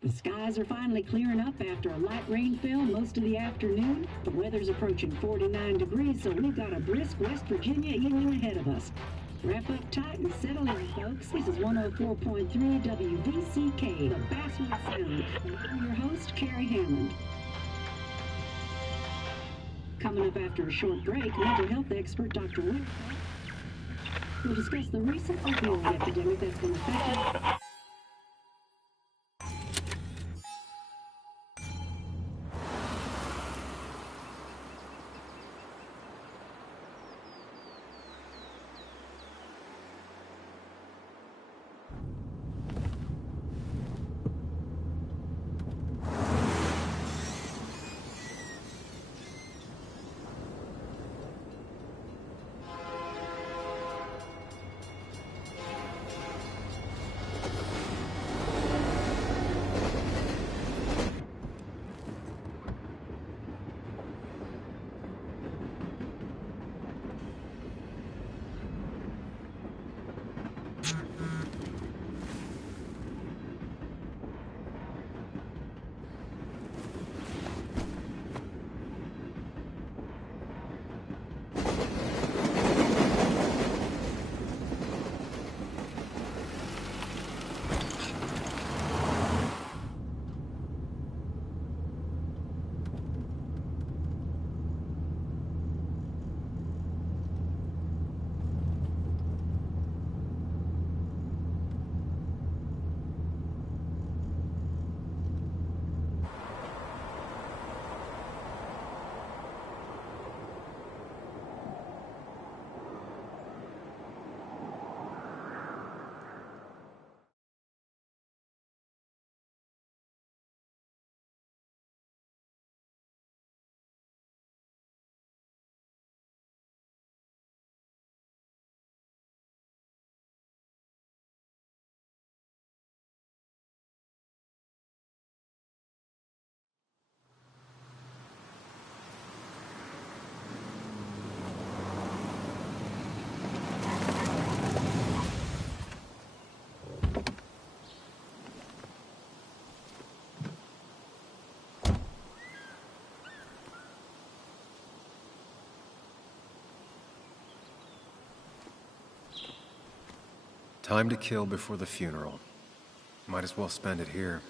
The skies are finally clearing up after a light rainfall most of the afternoon. The weather's approaching 49 degrees, so we've got a brisk West Virginia evening ahead of us. Wrap up tight and settle in, folks. This is 104.3 WVCK, the Basswood Sound, and I'm your host, Carrie Hammond. Coming up after a short break, mental health expert Dr. Winter will discuss the recent opioid epidemic that's been affecting Time to kill before the funeral. Might as well spend it here.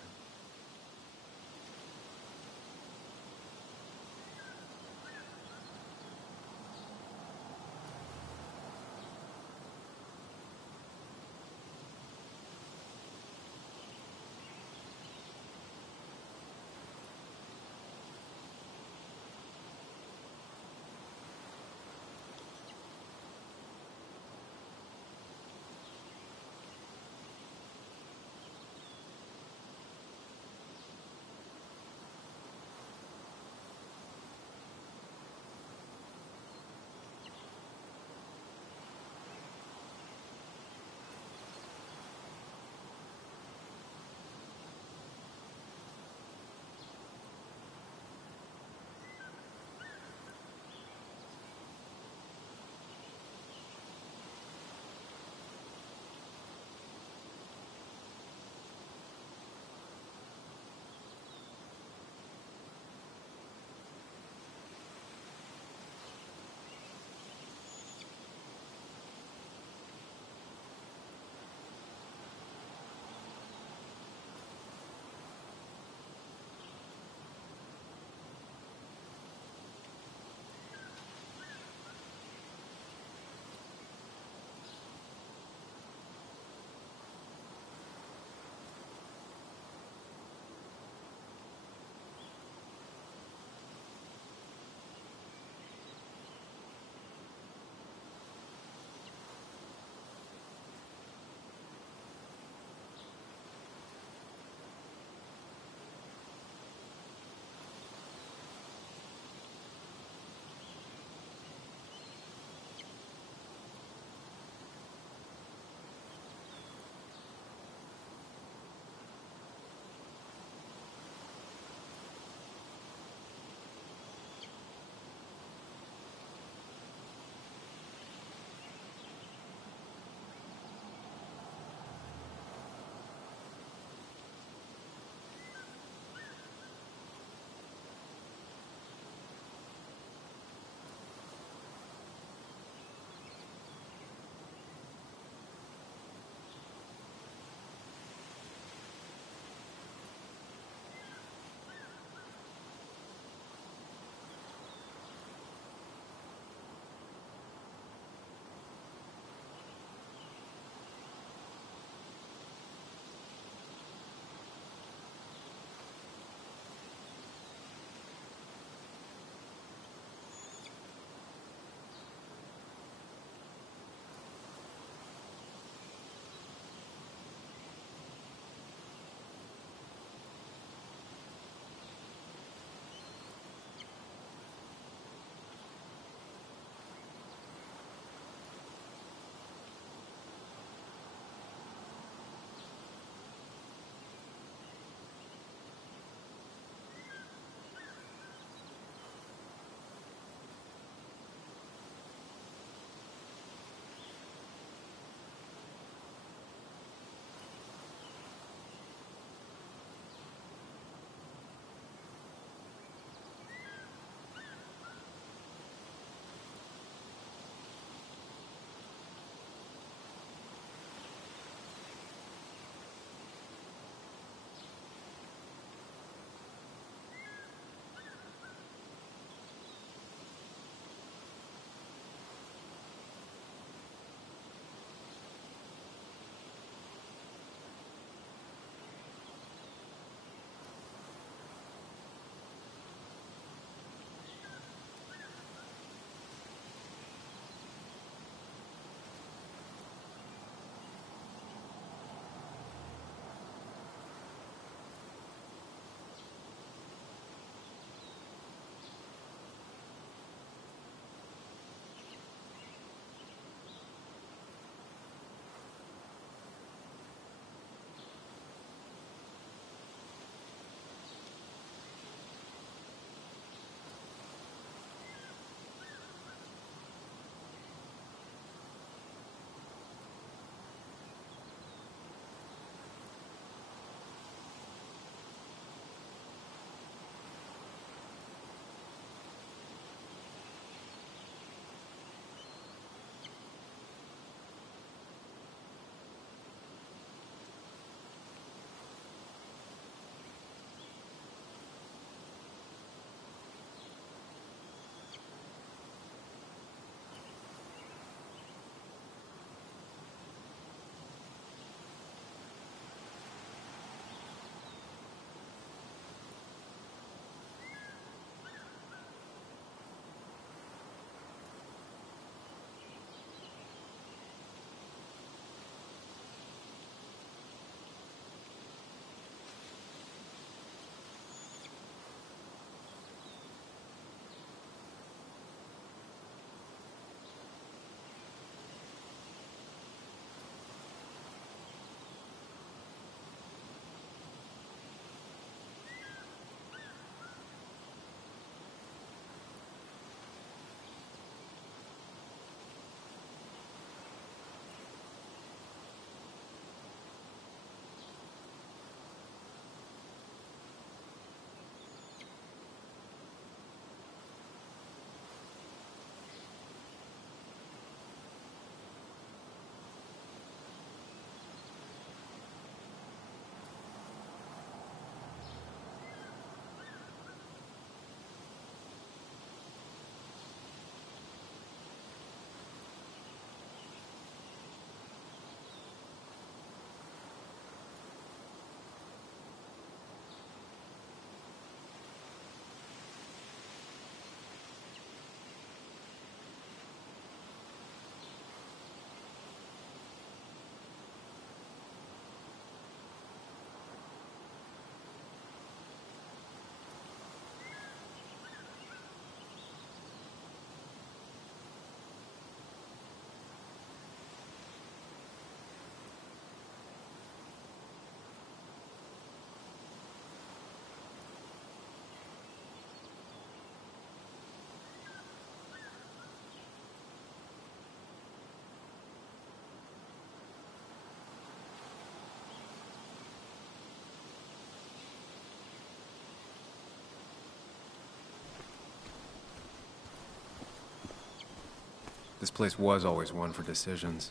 This place was always one for decisions.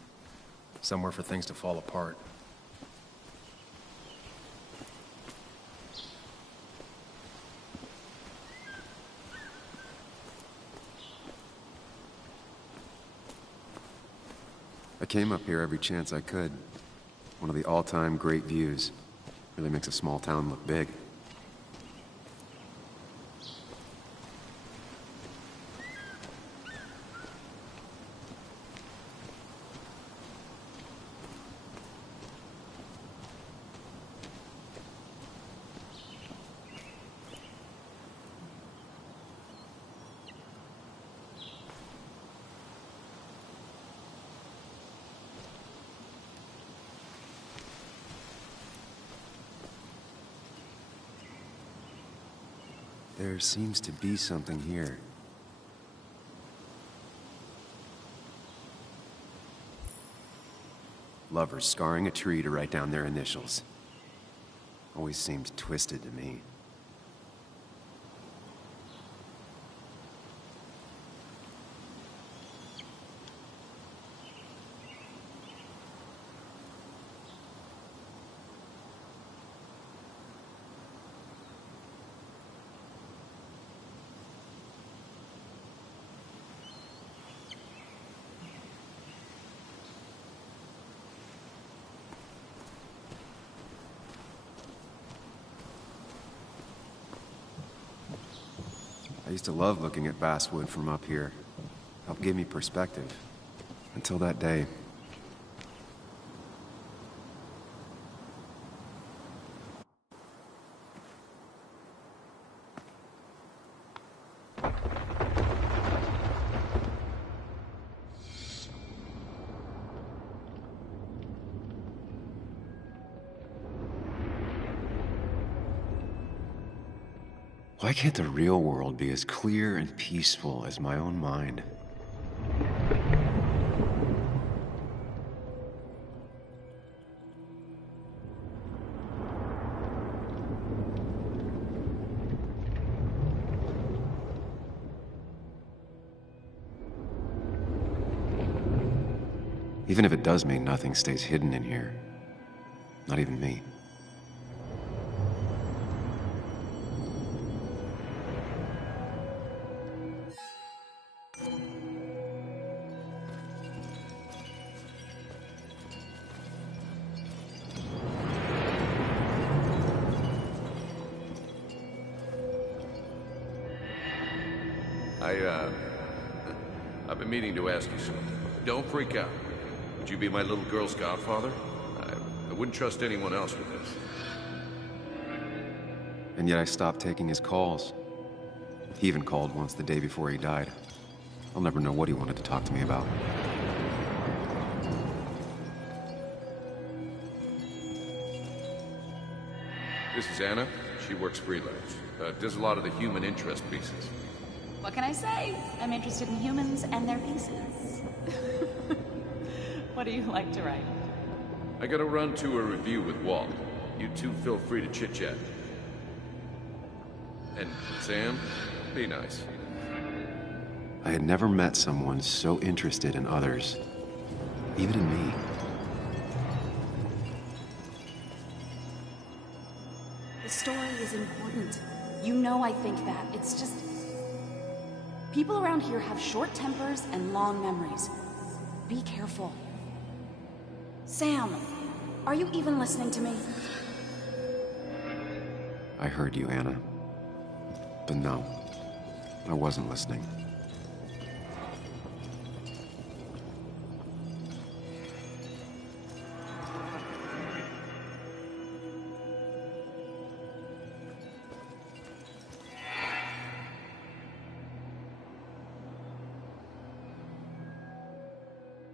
Somewhere for things to fall apart. I came up here every chance I could. One of the all-time great views. Really makes a small town look big. There seems to be something here. Lovers scarring a tree to write down their initials. Always seemed twisted to me. I used to love looking at basswood from up here. Helped give me perspective. Until that day. Why can't the real world be as clear and peaceful as my own mind? Even if it does mean nothing stays hidden in here. Not even me. I've been meaning to ask you something. Don't freak out. Would you be my little girl's godfather? I wouldn't trust anyone else with this. And yet I stopped taking his calls. He even called once the day before he died. I'll never know what he wanted to talk to me about. This is Anna. She works freelance. Does a lot of the human interest pieces. What can I say? I'm interested in humans and their pieces. What do you like to write? I gotta run to a review with Walt. You two feel free to chit-chat. And Sam, be nice. I had never met someone so interested in others. Even in me. The story is important. You know I think that. It's just... people around here have short tempers and long memories. Be careful. Sam, are you even listening to me? I heard you, Anna. But no, I wasn't listening.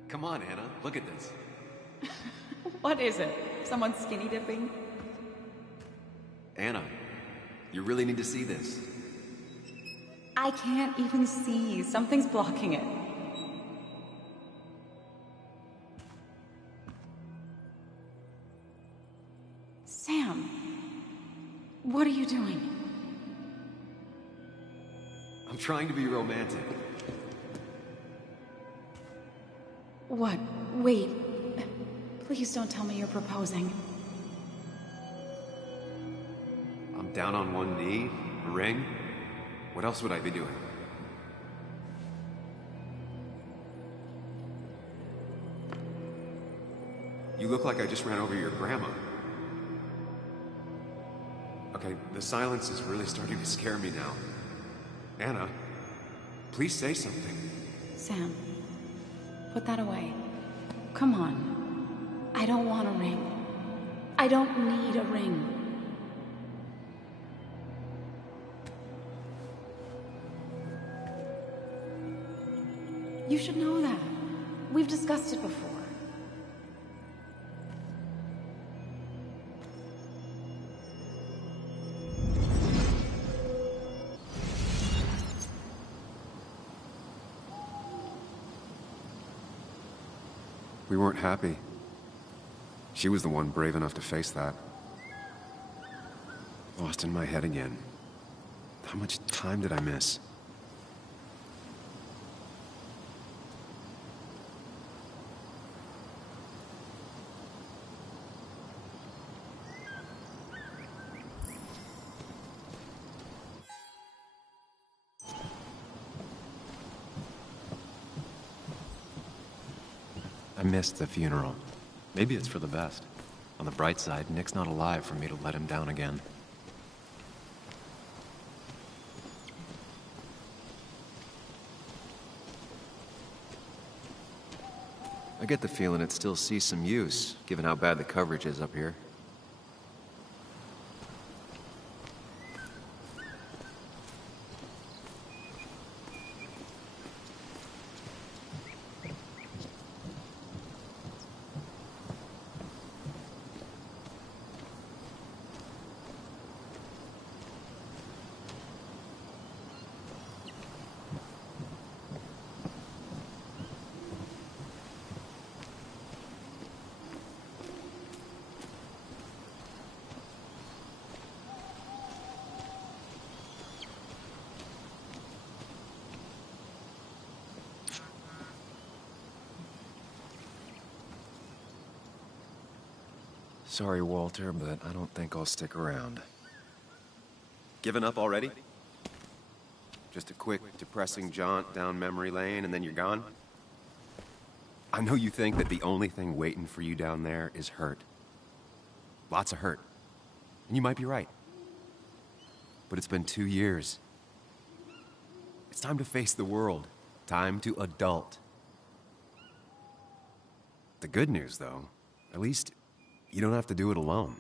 Come on, Anna, look at this. What is it? Someone skinny dipping? Anna, you really need to see this. I can't even see. Something's blocking it. Sam, what are you doing? I'm trying to be romantic. What? Wait. Please don't tell me you're proposing. I'm down on one knee? A ring? What else would I be doing? You look like I just ran over your grandma. Okay, the silence is really starting to scare me now. Anna, please say something. Sam, put that away. Come on. I don't want a ring. I don't need a ring. You should know that. We've discussed it before. We weren't happy. She was the one brave enough to face that. Lost in my head again. How much time did I miss? I missed the funeral. Maybe it's for the best. On the bright side, Nick's not alive for me to let him down again. I get the feeling it still sees some use, given how bad the coverage is up here. Sorry, Walter, but I don't think I'll stick around. Given up already? Just a quick, depressing jaunt down memory lane and then you're gone? I know you think that the only thing waiting for you down there is hurt. Lots of hurt. And you might be right. But it's been 2 years. It's time to face the world. Time to adult. The good news, though, at least you don't have to do it alone.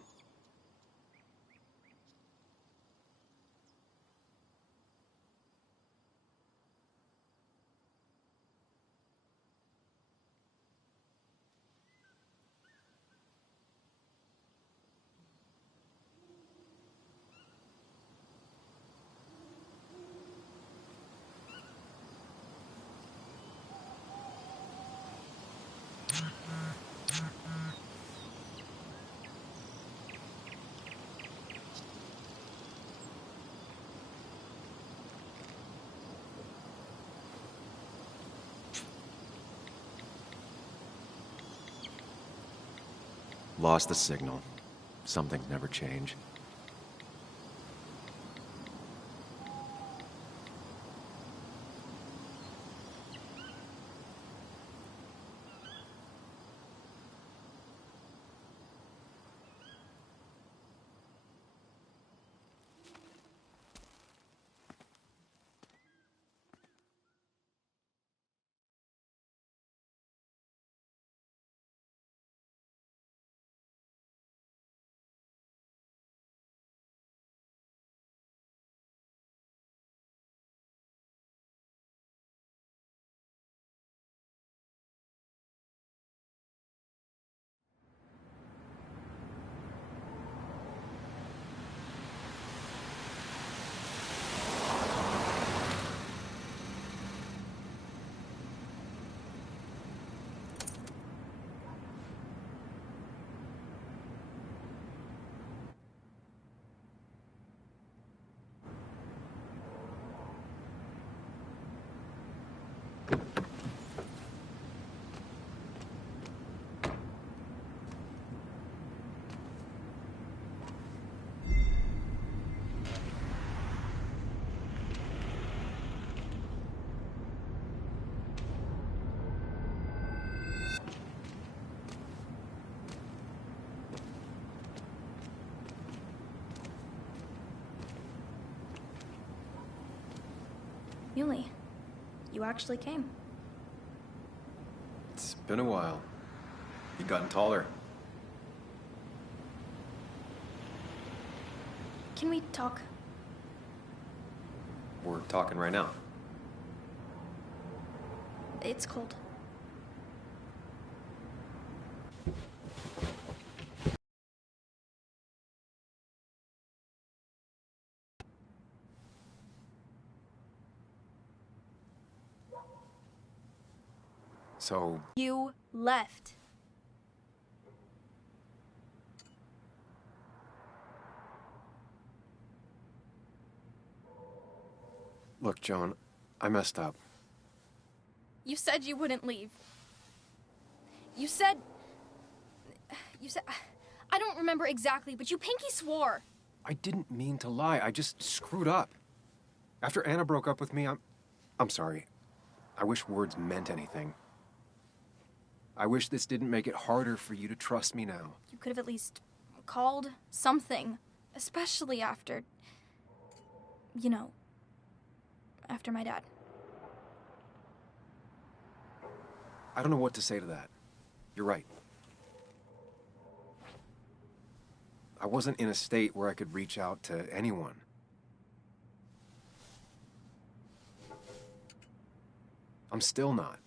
Lost the signal. Some things never change. Muley, you actually came. It's been a while. You've gotten taller. Can we talk? We're talking right now. It's cold. So, You left. look, Joan, I messed up. You said you wouldn't leave. You said... I don't remember exactly, but you pinky swore. I didn't mean to lie. I just screwed up. After Anna broke up with me, I'm sorry. I wish words meant anything. I wish this didn't make it harder for you to trust me now. You could have at least called something, especially after... you know, after my dad. I don't know what to say to that. You're right. I wasn't in a state where I could reach out to anyone. I'm still not.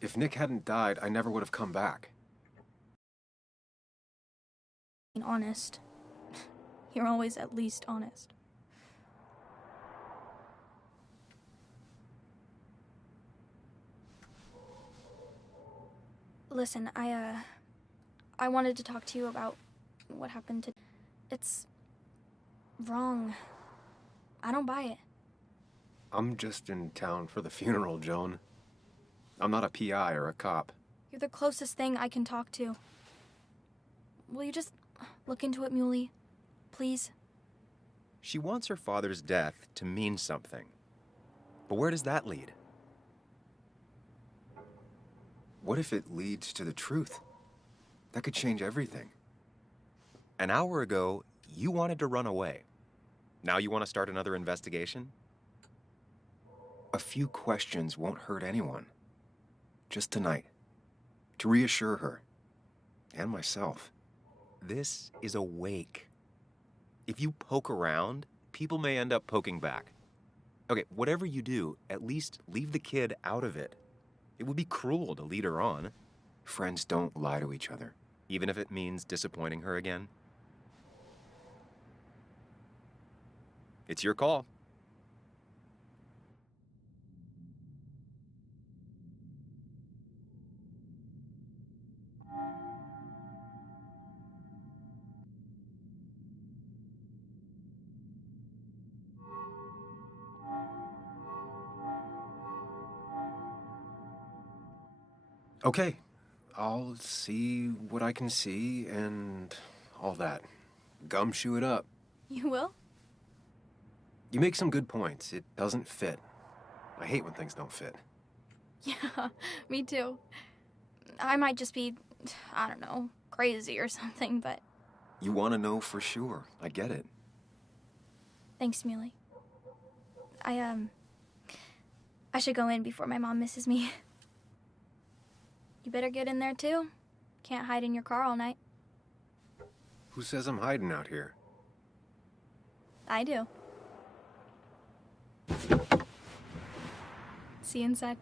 If Nick hadn't died, I never would have come back. Honest. You're always at least honest. Listen, I wanted to talk to you about what happened to... It's wrong. I don't buy it. I'm just in town for the funeral, Joan. I'm not a PI or a cop. You're the closest thing I can talk to. Will you just look into it, Muley? Please? She wants her father's death to mean something. But where does that lead? What if it leads to the truth? That could change everything. An hour ago, you wanted to run away. Now you want to start another investigation? A few questions won't hurt anyone. Just tonight. To reassure her. And myself. This is a wake. If you poke around, people may end up poking back. Okay, whatever you do, at least leave the kid out of it. It would be cruel to lead her on. Friends don't lie to each other. Even if it means disappointing her again. It's your call. Okay, I'll see what I can see and all that. Gumshoe it up. You will? You make some good points. It doesn't fit. I hate when things don't fit. Yeah, me too. I might just be, I don't know, crazy or something, but... You want to know for sure. I get it. Thanks, Muley. I should go in before my mom misses me. You better get in there, too. Can't hide in your car all night. Who says I'm hiding out here? I do. See you inside.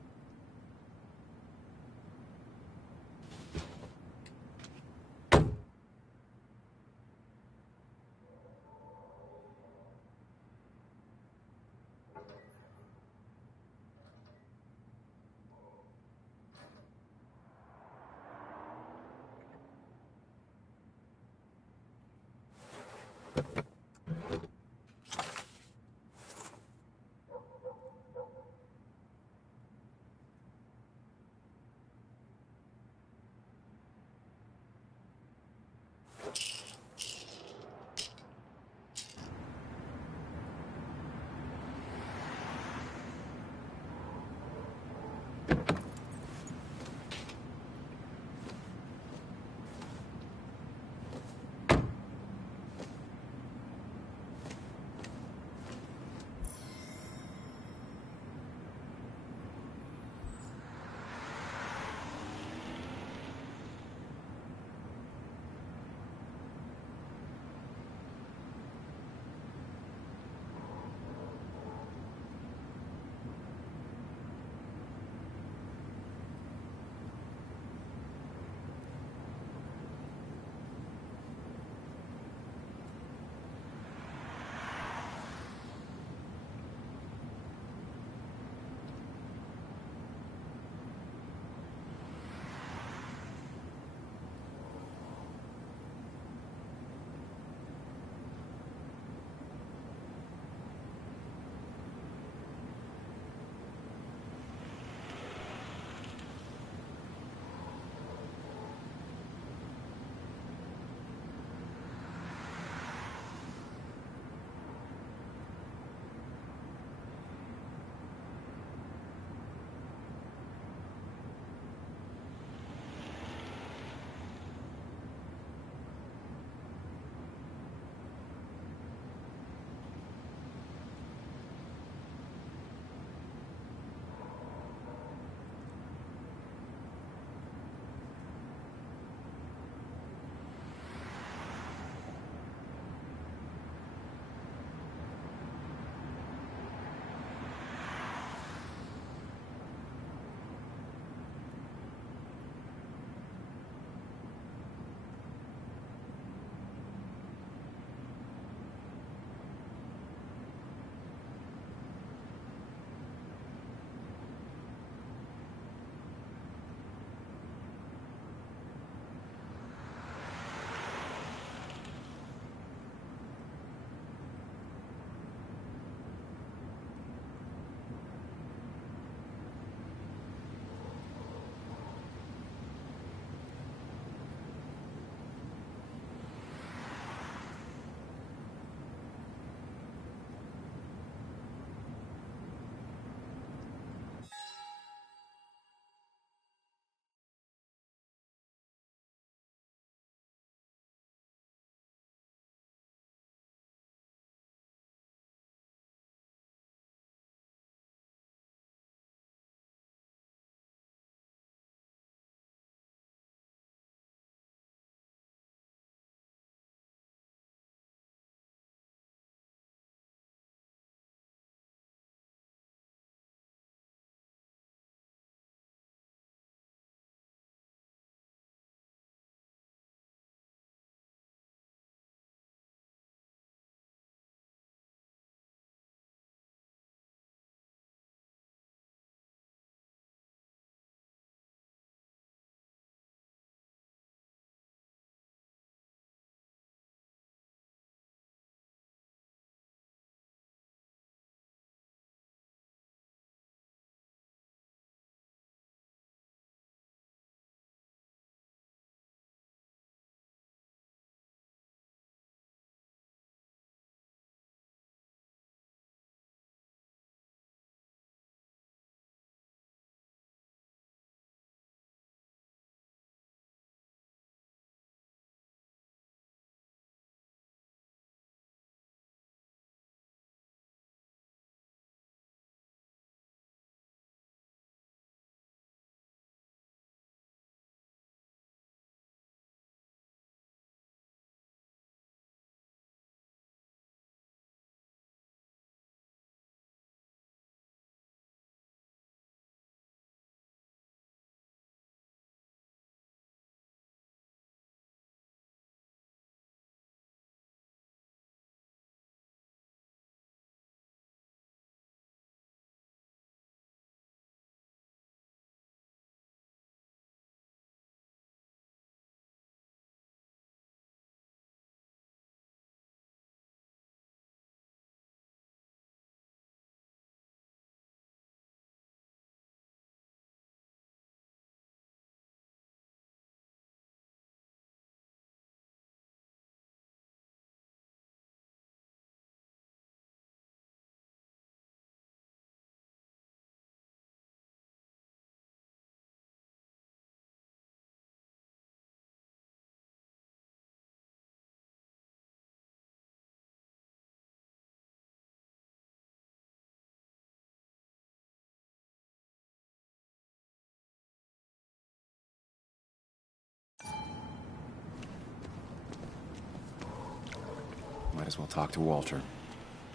Might as well talk to Walter.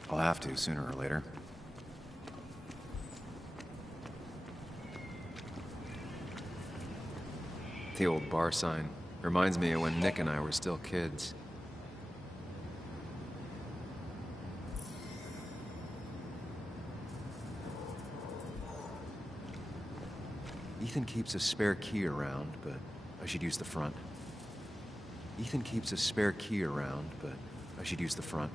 I'll have to, sooner or later. The old bar sign. Reminds me of when Nick and I were still kids. Ethan keeps a spare key around, but I should use the front. Ethan keeps a spare key around, but I should use the front.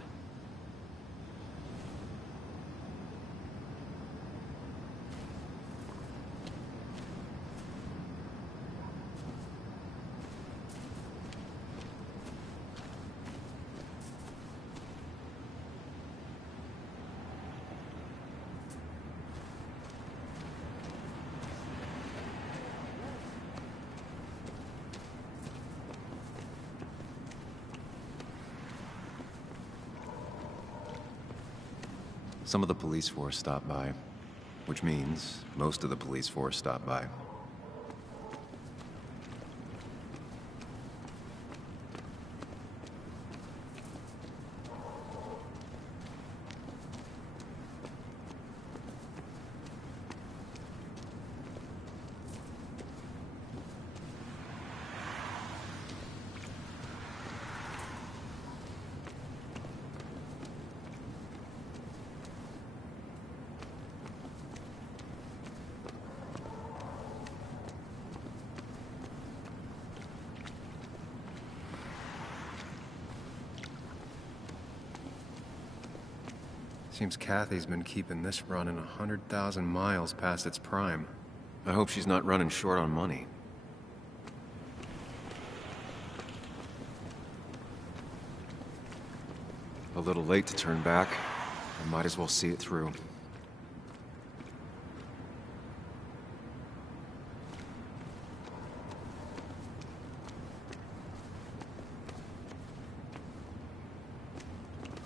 Some of the police force stopped by, which means most of the police force stopped by. Seems Kathy's been keeping this running 100,000 miles past its prime. I hope she's not running short on money. A little late to turn back. I might as well see it through.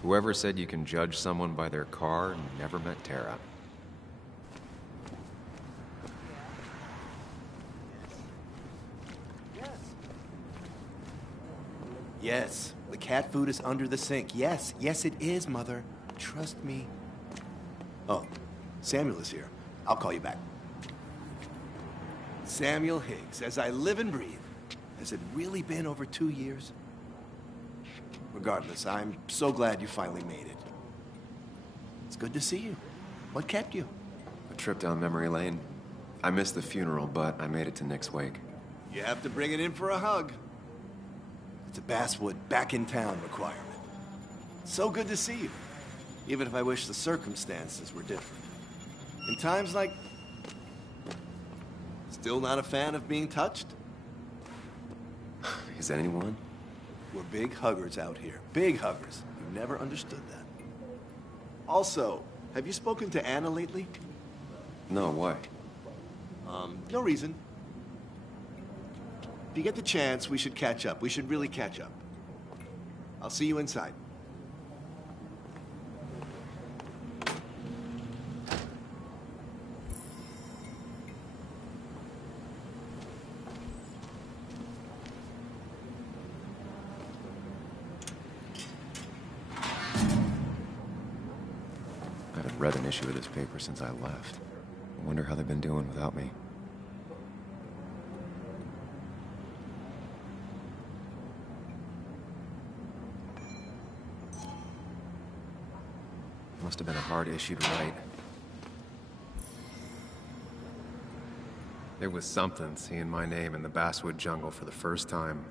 Whoever said you can judge someone by their car never met Tara. Yes, the cat food is under the sink. Yes, yes it is, Mother. Trust me. Oh, Samuel is here. I'll call you back. Samuel Higgs, as I live and breathe. Has it really been over 2 years? Regardless, I'm so glad you finally made it. It's good to see you. What kept you? A trip down memory lane. I missed the funeral, but I made it to Nick's wake. You have to bring it in for a hug. It's a Basswood back-in-town requirement. So good to see you, even if I wish the circumstances were different. In times like... Still not a fan of being touched? Is anyone? We're big huggers out here. Big huggers. You never understood that. Also, have you spoken to Anna lately? No, why? No reason. If you get the chance, we should catch up. We should really catch up. I'll see you inside. I haven't read an issue of this paper since I left. I wonder how they've been doing without me. Must have been a hard issue to write. It was something seeing my name in the Basswood jungle for the first time.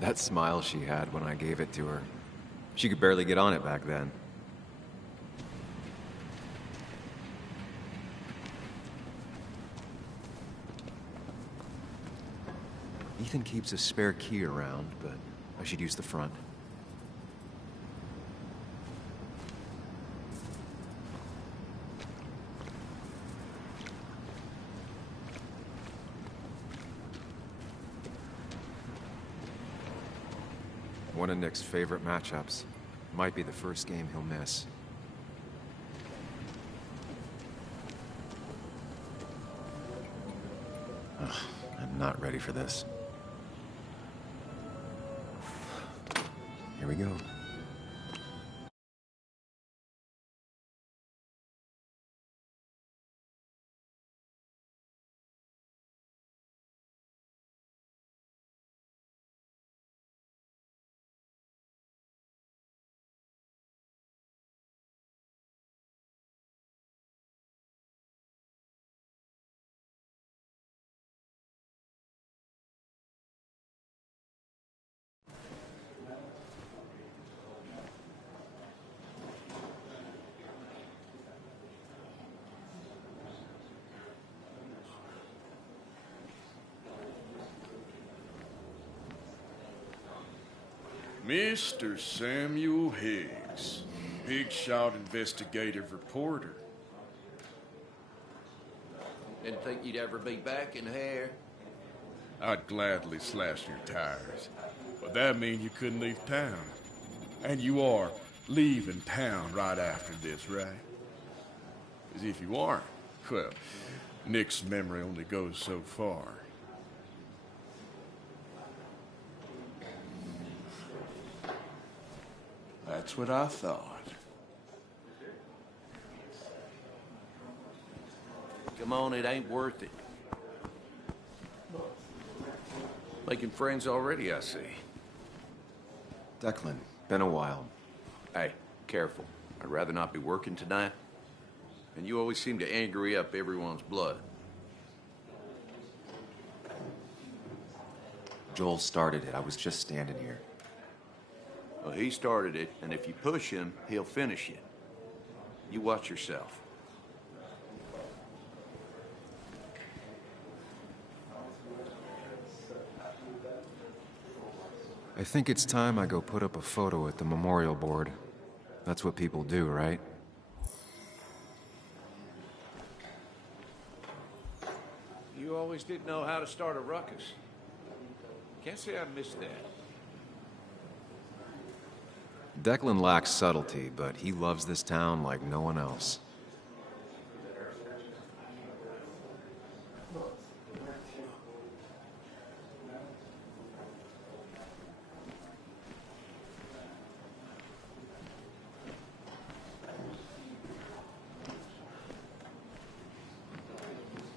That smile she had when I gave it to her. She could barely get on it back then. Ethan keeps a spare key around, but I should use the front. One of Nick's favorite matchups. Might be the first game he'll miss. Ugh, I'm not ready for this. Here we go. Mr. Samuel Higgs, Big Shot Investigative Reporter. Didn't think you'd ever be back in here. I'd gladly slash your tires, but that means you couldn't leave town. And you are leaving town right after this, right? As if you aren't, well, Nick's memory only goes so far. That's what I thought. Come on, it ain't worth it. Making friends already, I see. Declan, been a while. Hey, careful. I'd rather not be working tonight. And you always seem to angry up everyone's blood. Joel started it. I was just standing here. Well, he started it, and if you push him, he'll finish it. You watch yourself. I think it's time I go put up a photo at the memorial board. That's what people do, right? You always did know how to start a ruckus. Can't say I missed that. Declan lacks subtlety, but he loves this town like no one else.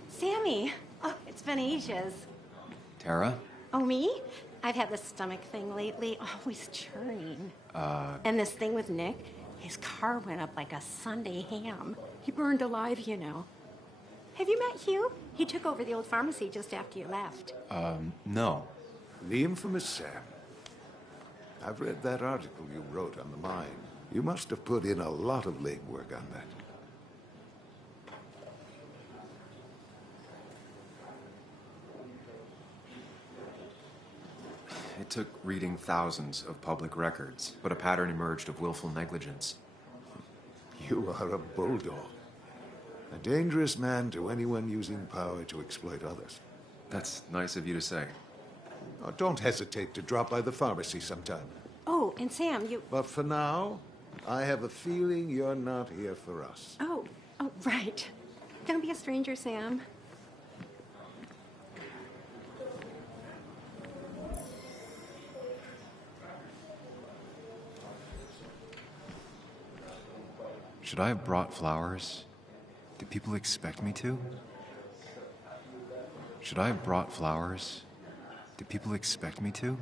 Sammy! Oh, it's been ages. Tara? Oh, me? I've had this stomach thing lately, always churning. And this thing with Nick, his car went up like a Sunday ham. He burned alive, you know. Have you met Hugh? He took over the old pharmacy just after you left. No. The infamous Sam. I've read that article you wrote on the mine. You must have put in a lot of legwork on that. It took reading thousands of public records, but a pattern emerged of willful negligence. You are a bulldog. A dangerous man to anyone using power to exploit others. That's nice of you to say. Oh, don't hesitate to drop by the pharmacy sometime. Oh, and Sam, you... But for now, I have a feeling you're not here for us. Oh, right. Don't be a stranger, Sam. Should I have brought flowers? Did people expect me to? Should I have brought flowers? Did people expect me to?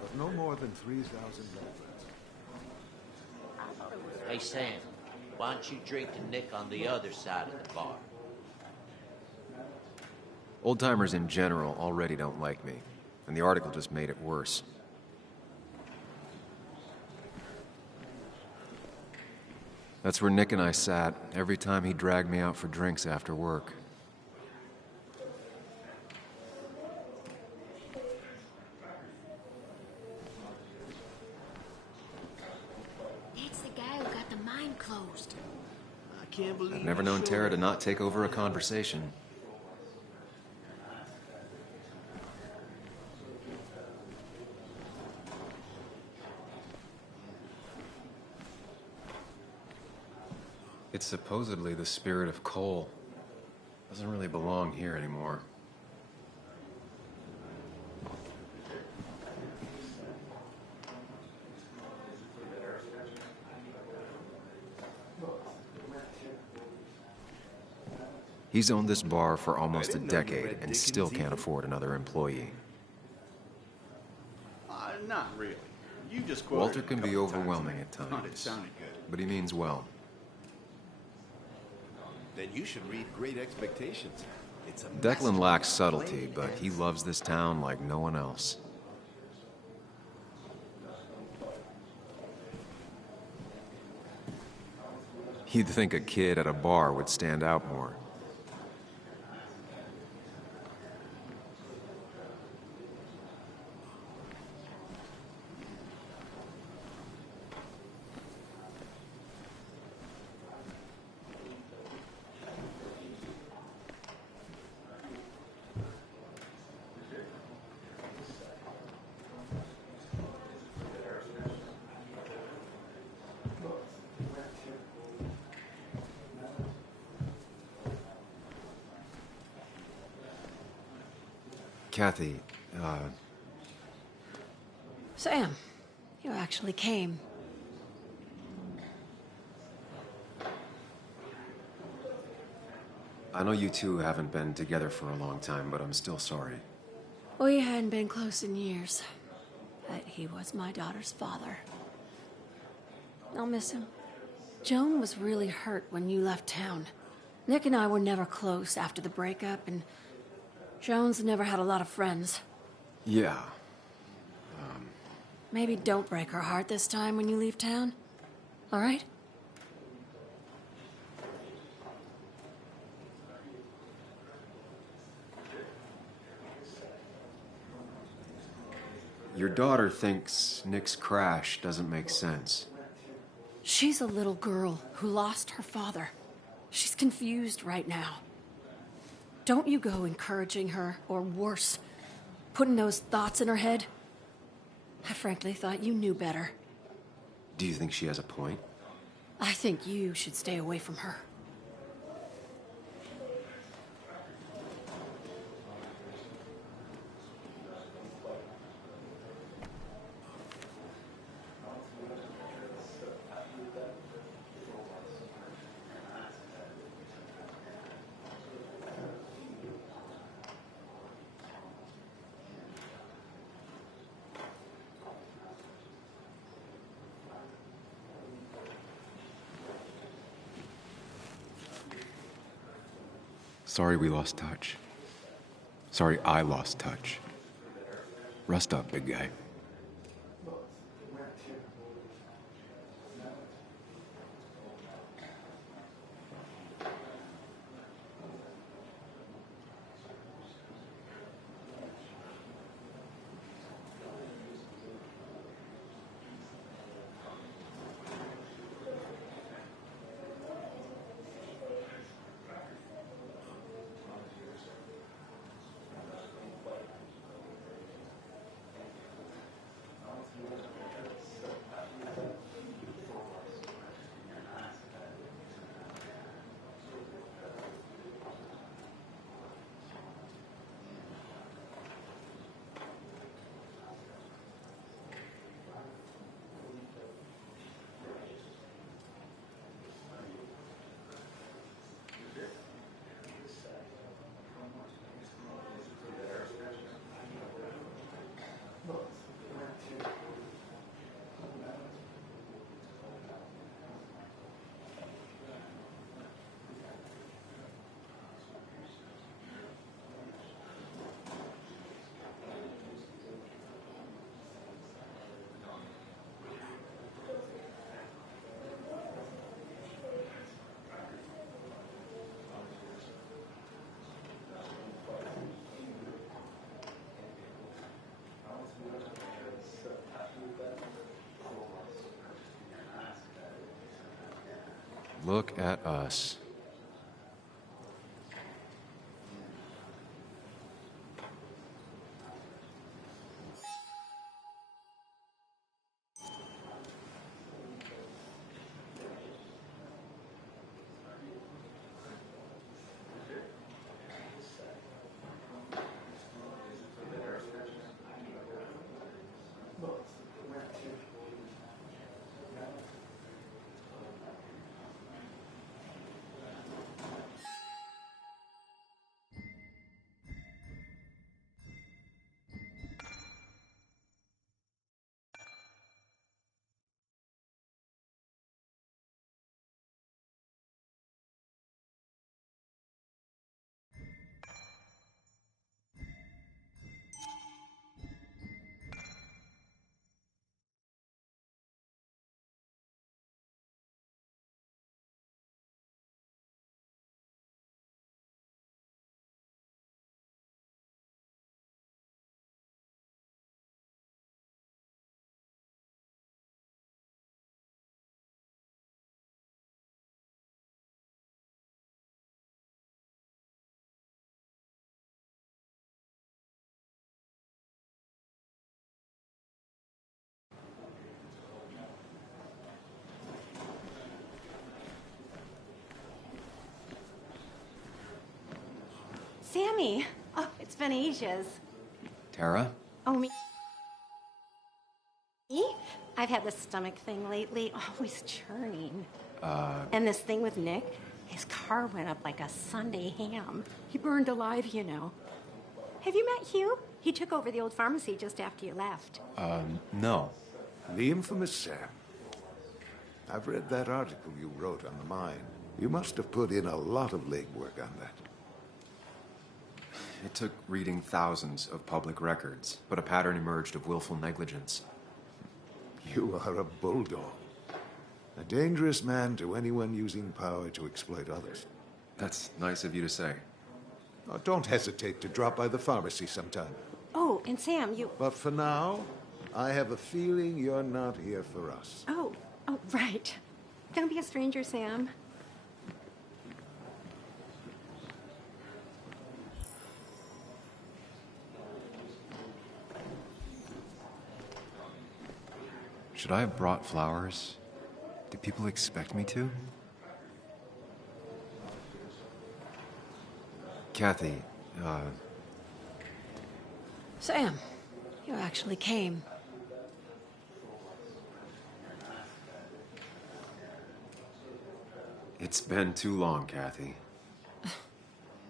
But no more than 3,000 left. Hey, Sam, why don't you drink to Nick on the other side of the bar? Old-timers in general already don't like me, and the article just made it worse. That's where Nick and I sat every time he dragged me out for drinks after work. can't believe I've never known Tara to not take over a conversation. It's supposedly the spirit of coal. Doesn't really belong here anymore. He's owned this bar for almost a decade and still can't afford another employee. Not really. You just quoted Walter him a can be couple times. overwhelming at Thought times, it sounded good. but he means well. Then you should read Great Expectations. It's a Declan lacks subtlety, but he loves this town like no one else. You'd think a kid at a bar would stand out more. Kathy, Sam, you actually came. I know you two haven't been together for a long time, but I'm still sorry. We hadn't been close in years, but he was my daughter's father. I'll miss him. Joan was really hurt when you left town. Nick and I were never close after the breakup, and Joan's never had a lot of friends. Yeah. Maybe don't break her heart this time when you leave town. All right? Your daughter thinks Nick's crash doesn't make sense. She's a little girl who lost her father. She's confused right now. Don't you go encouraging her, or worse, putting those thoughts in her head. I frankly thought you knew better. Do you think she has a point? I think you should stay away from her. Sorry we lost touch. Sorry I lost touch. Rest up, big guy. Look at us. Sammy! Oh, it's been ages. Tara? Oh, me? I've had this stomach thing lately, always churning. And this thing with Nick, his car went up like a Sunday ham. He burned alive, you know. Have you met Hugh? He took over the old pharmacy just after you left. No. The infamous Sam. I've read that article you wrote on the mine. You must have put in a lot of legwork on that. It took reading thousands of public records, but a pattern emerged of willful negligence. You are a bulldog. A dangerous man to anyone using power to exploit others. That's nice of you to say. Oh, don't hesitate to drop by the pharmacy sometime. Oh, and Sam, you... But for now, I have a feeling you're not here for us. Oh, right. Don't be a stranger, Sam. Should I have brought flowers? Do people expect me to? Kathy, Sam, you actually came. It's been too long, Kathy.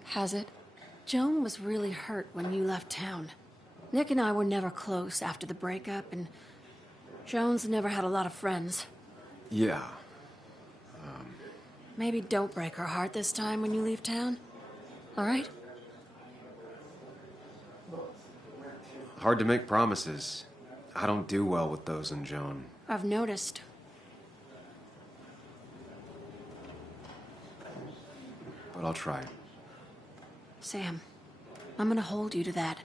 Has it? Joan was really hurt when you left town. Nick and I were never close after the breakup, and Joan's never had a lot of friends. Yeah. Maybe don't break her heart this time when you leave town. All right? Hard to make promises. I don't do well with those in Joan. I've noticed. But I'll try. Sam, I'm gonna hold you to that.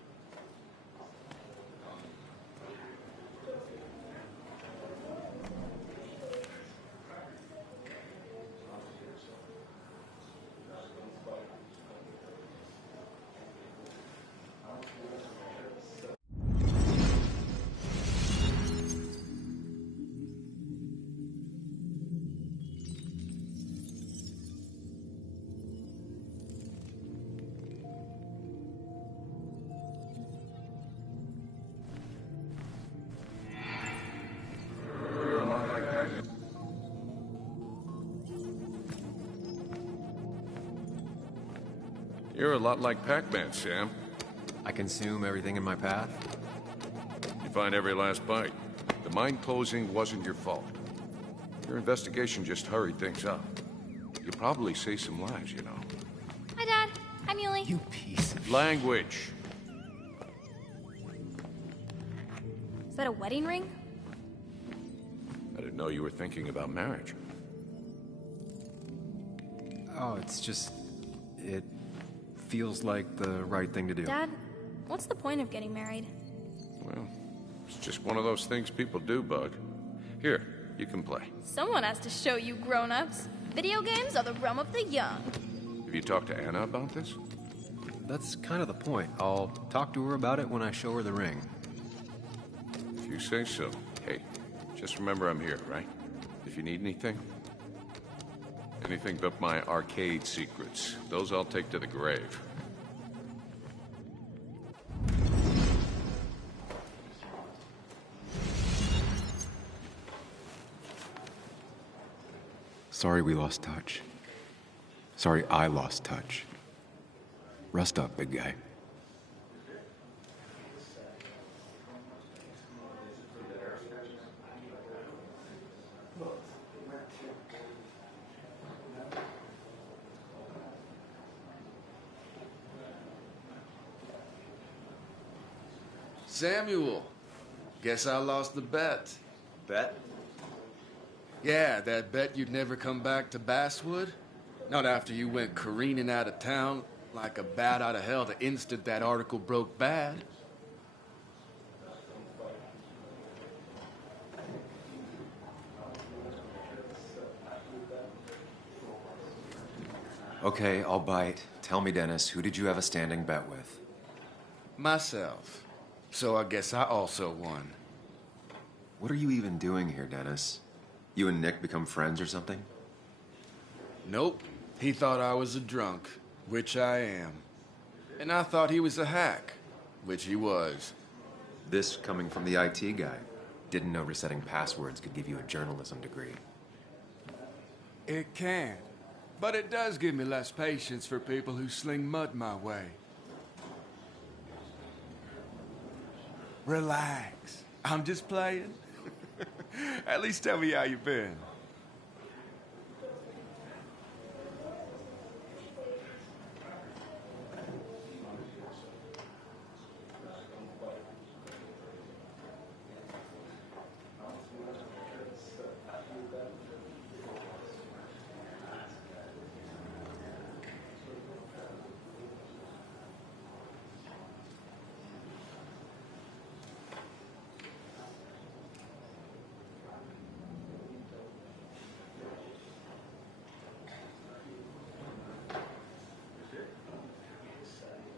You're a lot like Pac-Man, Sam. I consume everything in my path? You find every last bite. The mine closing wasn't your fault. Your investigation just hurried things up. You probably saved some lives, you know. Hi, Dad. Hi, Muley. You piece of... Language. Is that a wedding ring? I didn't know you were thinking about marriage. Oh, it's just... It feels like the right thing to do. Dad, what's the point of getting married? Well, it's just one of those things people do, Bug. Here, you can play. Someone has to show you grown-ups. Video games are the realm of the young. Have you talked to Anna about this? That's kind of the point. I'll talk to her about it when I show her the ring. If you say so. Hey, just remember I'm here, right? If you need anything. Anything but my arcade secrets. Those I'll take to the grave. Sorry we lost touch. Sorry I lost touch. Rest up, big guy. Samuel, guess I lost the bet. Bet? Yeah, that bet you'd never come back to Basswood? Not after you went careening out of town like a bat out of hell the instant that article broke bad. Okay, I'll bite. Tell me, Dennis, who did you have a standing bet with? Myself. So I guess I also won. What are you even doing here, Dennis? You and Nick become friends or something? Nope. He thought I was a drunk, which I am. And I thought he was a hack, which he was. This coming from the IT guy. Didn't know resetting passwords could give you a journalism degree. It can. But it does give me less patience for people who sling mud my way. Relax. I'm just playing. At least tell me how you been.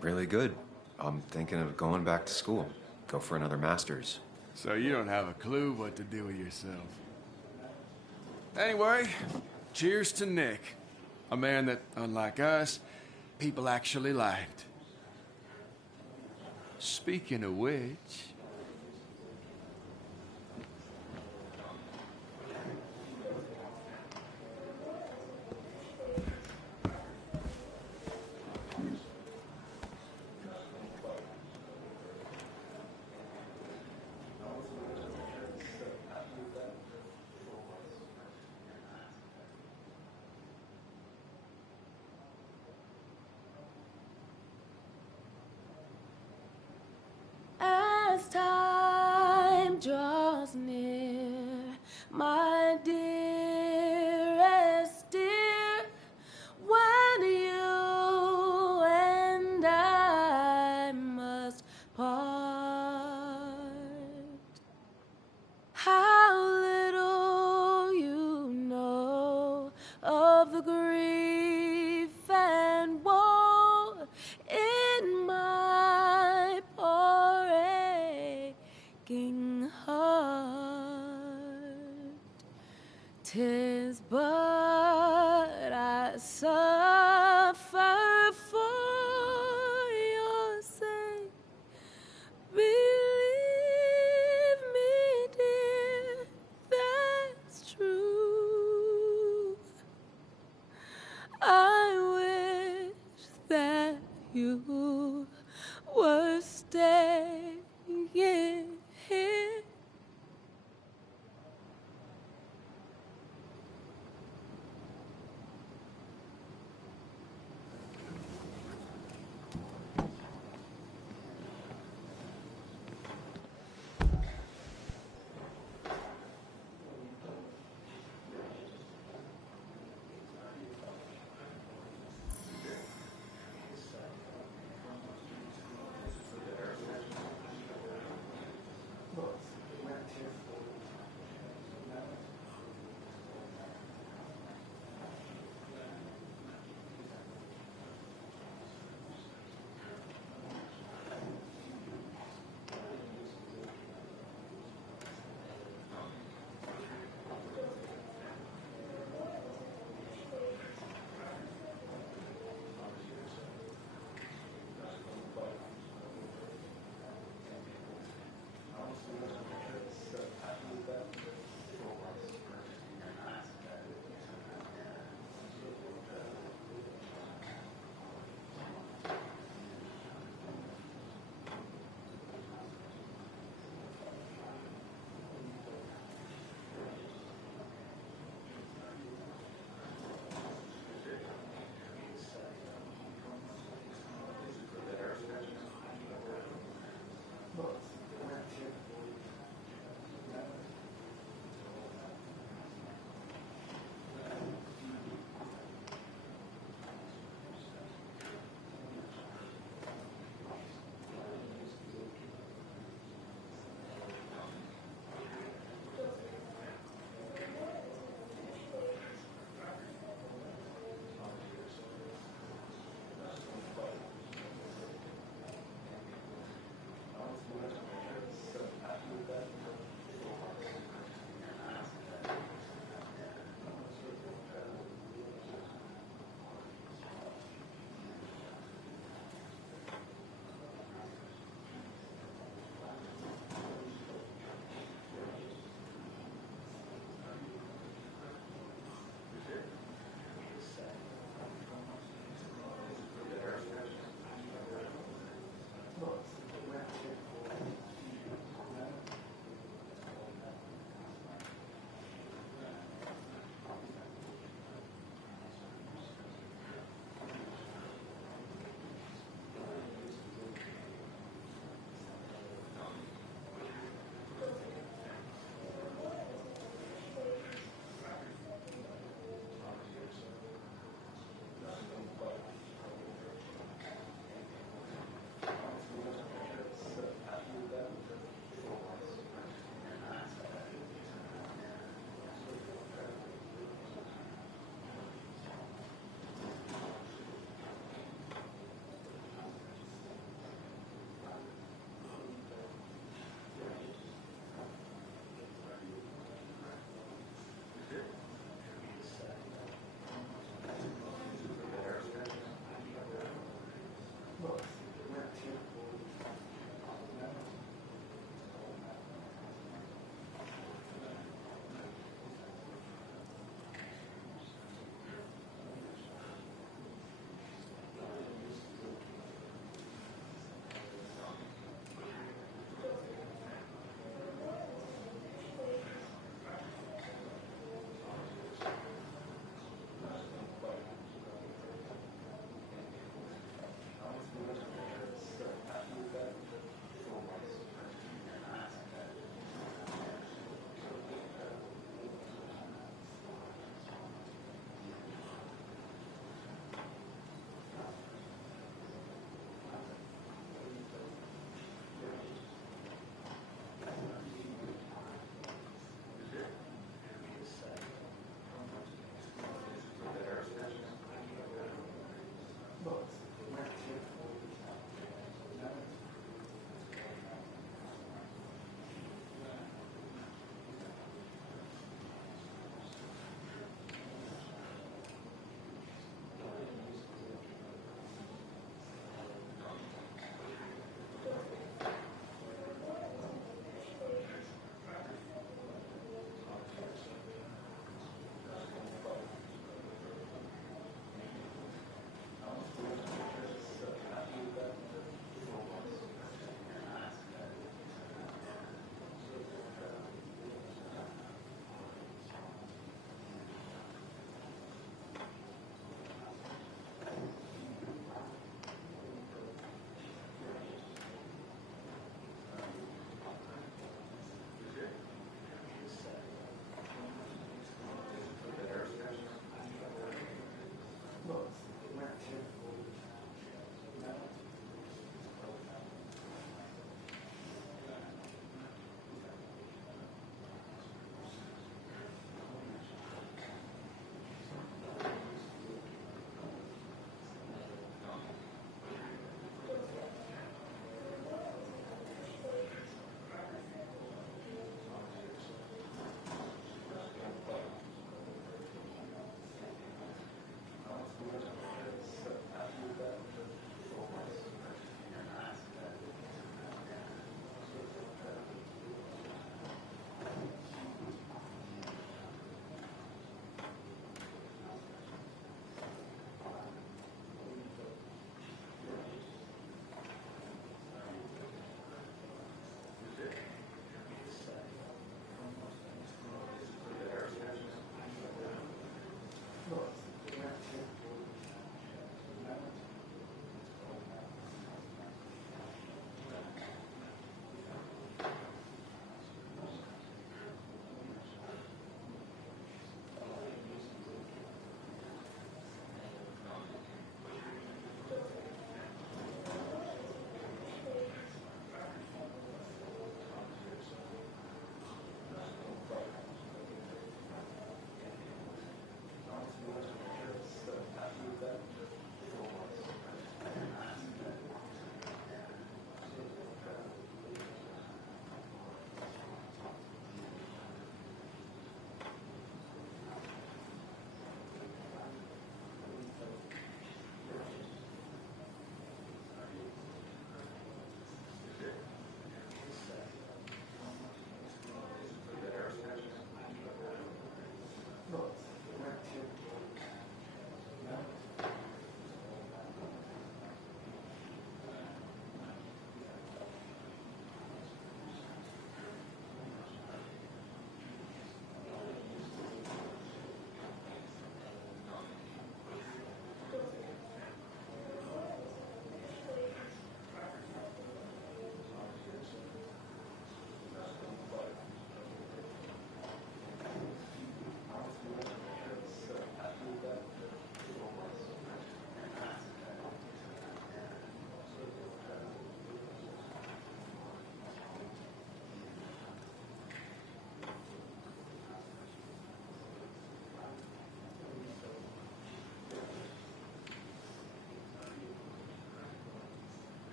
Really good. I'm thinking of going back to school. Go for another master's. So you don't have a clue what to do with yourself. Anyway, cheers to Nick. A man that, unlike us, people actually liked. Speaking of which... As time draws near, my dearest dear, when you and I must part, how little you know of the grief and woe in my poor aching heart. 'Tis but I suffer for your sake. Believe me, dear, that's true. I wish that you were staying here.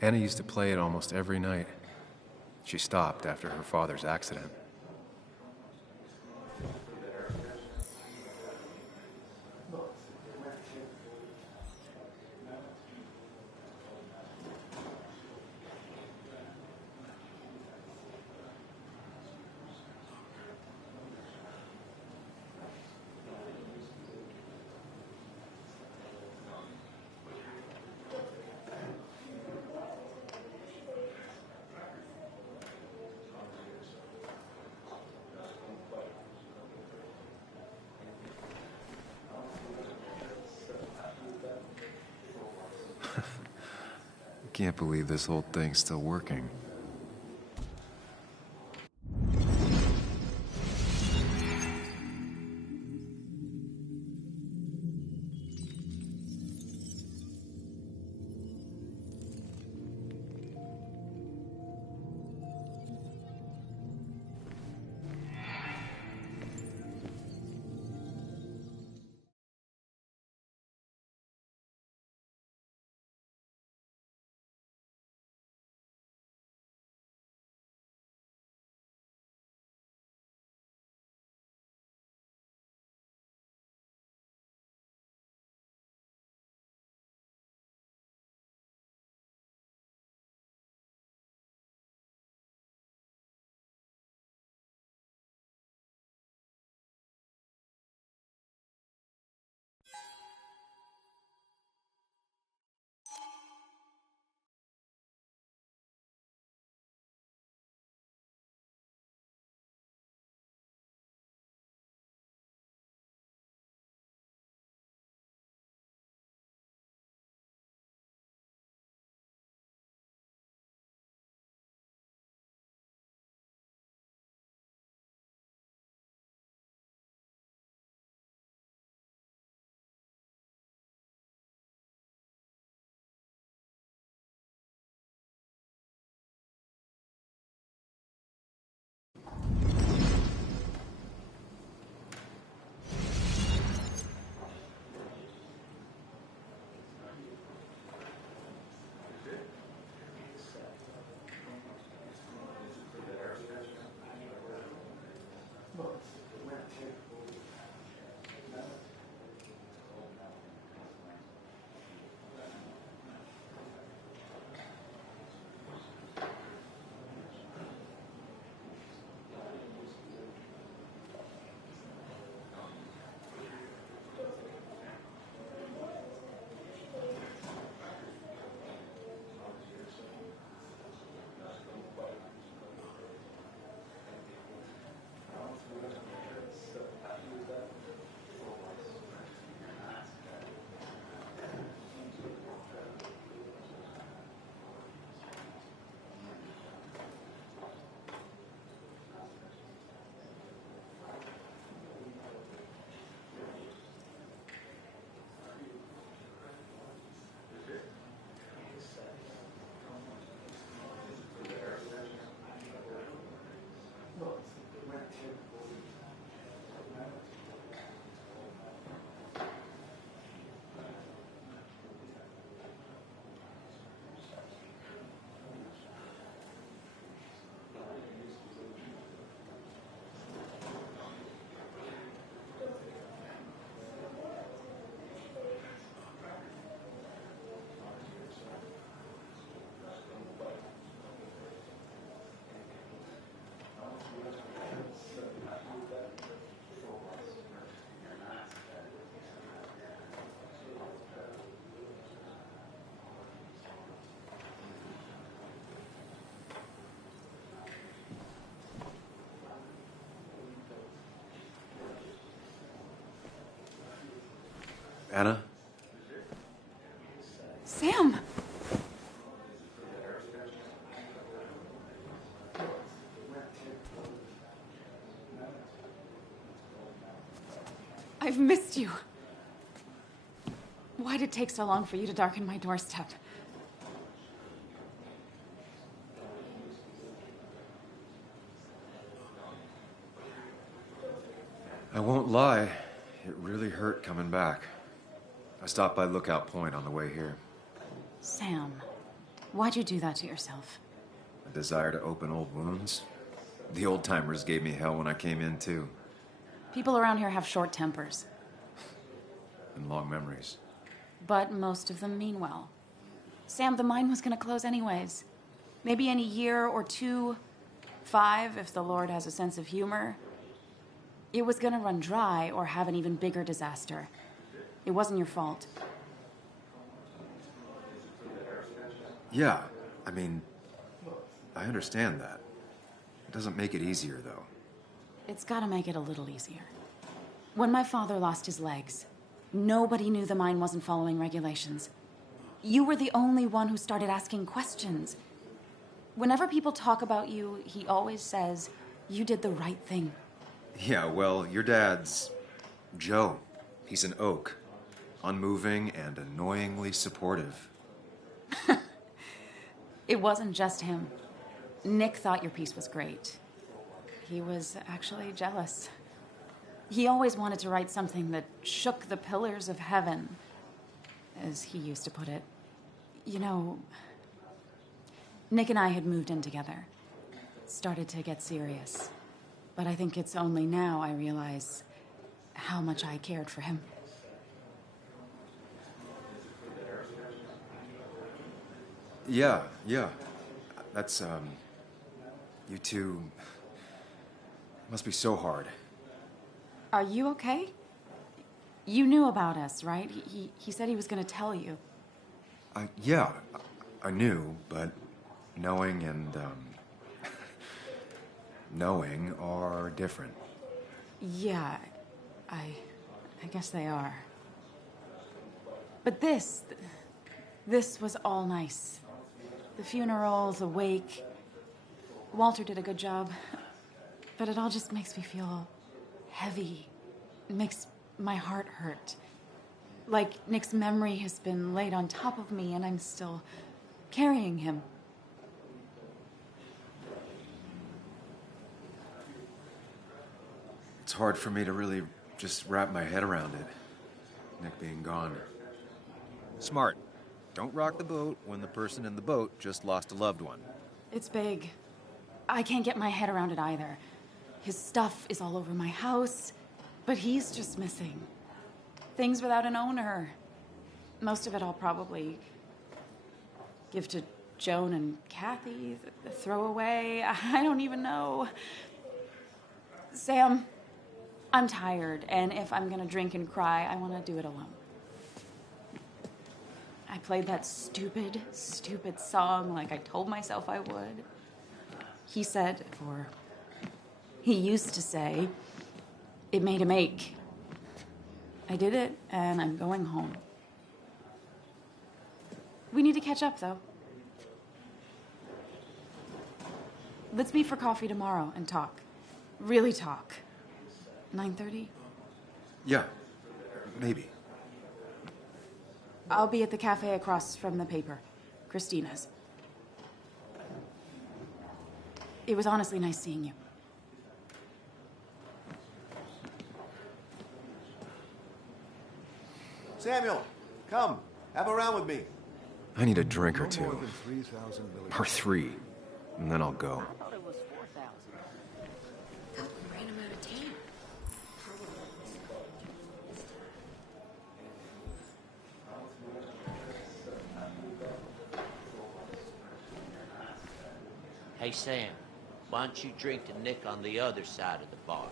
Anna used to play it almost every night. She stopped after her father's accident. I can't believe this whole thing's still working. Anna? Sam! I've missed you. Why did it take so long for you to darken my doorstep? I won't lie, it really hurt coming back. I stopped by Lookout Point on the way here. Sam, Why'd you do that to yourself? A desire to open old wounds. The old-timers gave me hell when I came in, too. People around here have short tempers. And long memories. But most of them mean well. Sam, the mine was gonna close anyways. Maybe in a year or 2, 5, if the Lord has a sense of humor. It was gonna run dry or have an even bigger disaster. It wasn't your fault. Yeah, I mean, I understand that. It doesn't make it easier, though. It's gotta make it a little easier. When my father lost his legs, nobody knew the mine wasn't following regulations. You were the only one who started asking questions. Whenever people talk about you, he always says, you did the right thing. Yeah, well, your dad's Joe. He's an oak. Unmoving and annoyingly supportive. It wasn't just him. Nick thought your piece was great. He was actually jealous. He always wanted to write something that shook the pillars of heaven, as he used to put it. You know, Nick and I had moved in together. Started to get serious. But I think it's only now I realize how much I cared for him. Yeah. That's, you two must be so hard. Are you okay? You knew about us, right? He said he was going to tell you. Yeah, I knew, but knowing and, knowing are different. Yeah, I guess they are. But this was all nice. The funeral, the wake. Walter did a good job. But it all just makes me feel heavy. It makes my heart hurt. Like Nick's memory has been laid on top of me and I'm still carrying him. It's hard for me to really just wrap my head around it. Nick being gone. Smart. Don't rock the boat when the person in the boat just lost a loved one. It's big. I can't get my head around it either. His stuff is all over my house, but he's just missing. Things without an owner. Most of it I'll probably give to Joan and Kathy, throw away. I don't even know. Sam, I'm tired, and if I'm gonna drink and cry, I want to do it alone. I played that stupid song like I told myself I would. He said, or he used to say, it made him ache. I did it, and I'm going home. We need to catch up, though. Let's meet for coffee tomorrow and talk. Really talk. 9:30? Yeah, maybe. I'll be at the cafe across from the paper. Christina's. It was honestly nice seeing you. Samuel, come. Have a round with me. I need a drink or No more two. than 3,000 million. Or 3. And then I'll go. Ran him out of town. Hey, Sam, why don't you drink to Nick on the other side of the bar?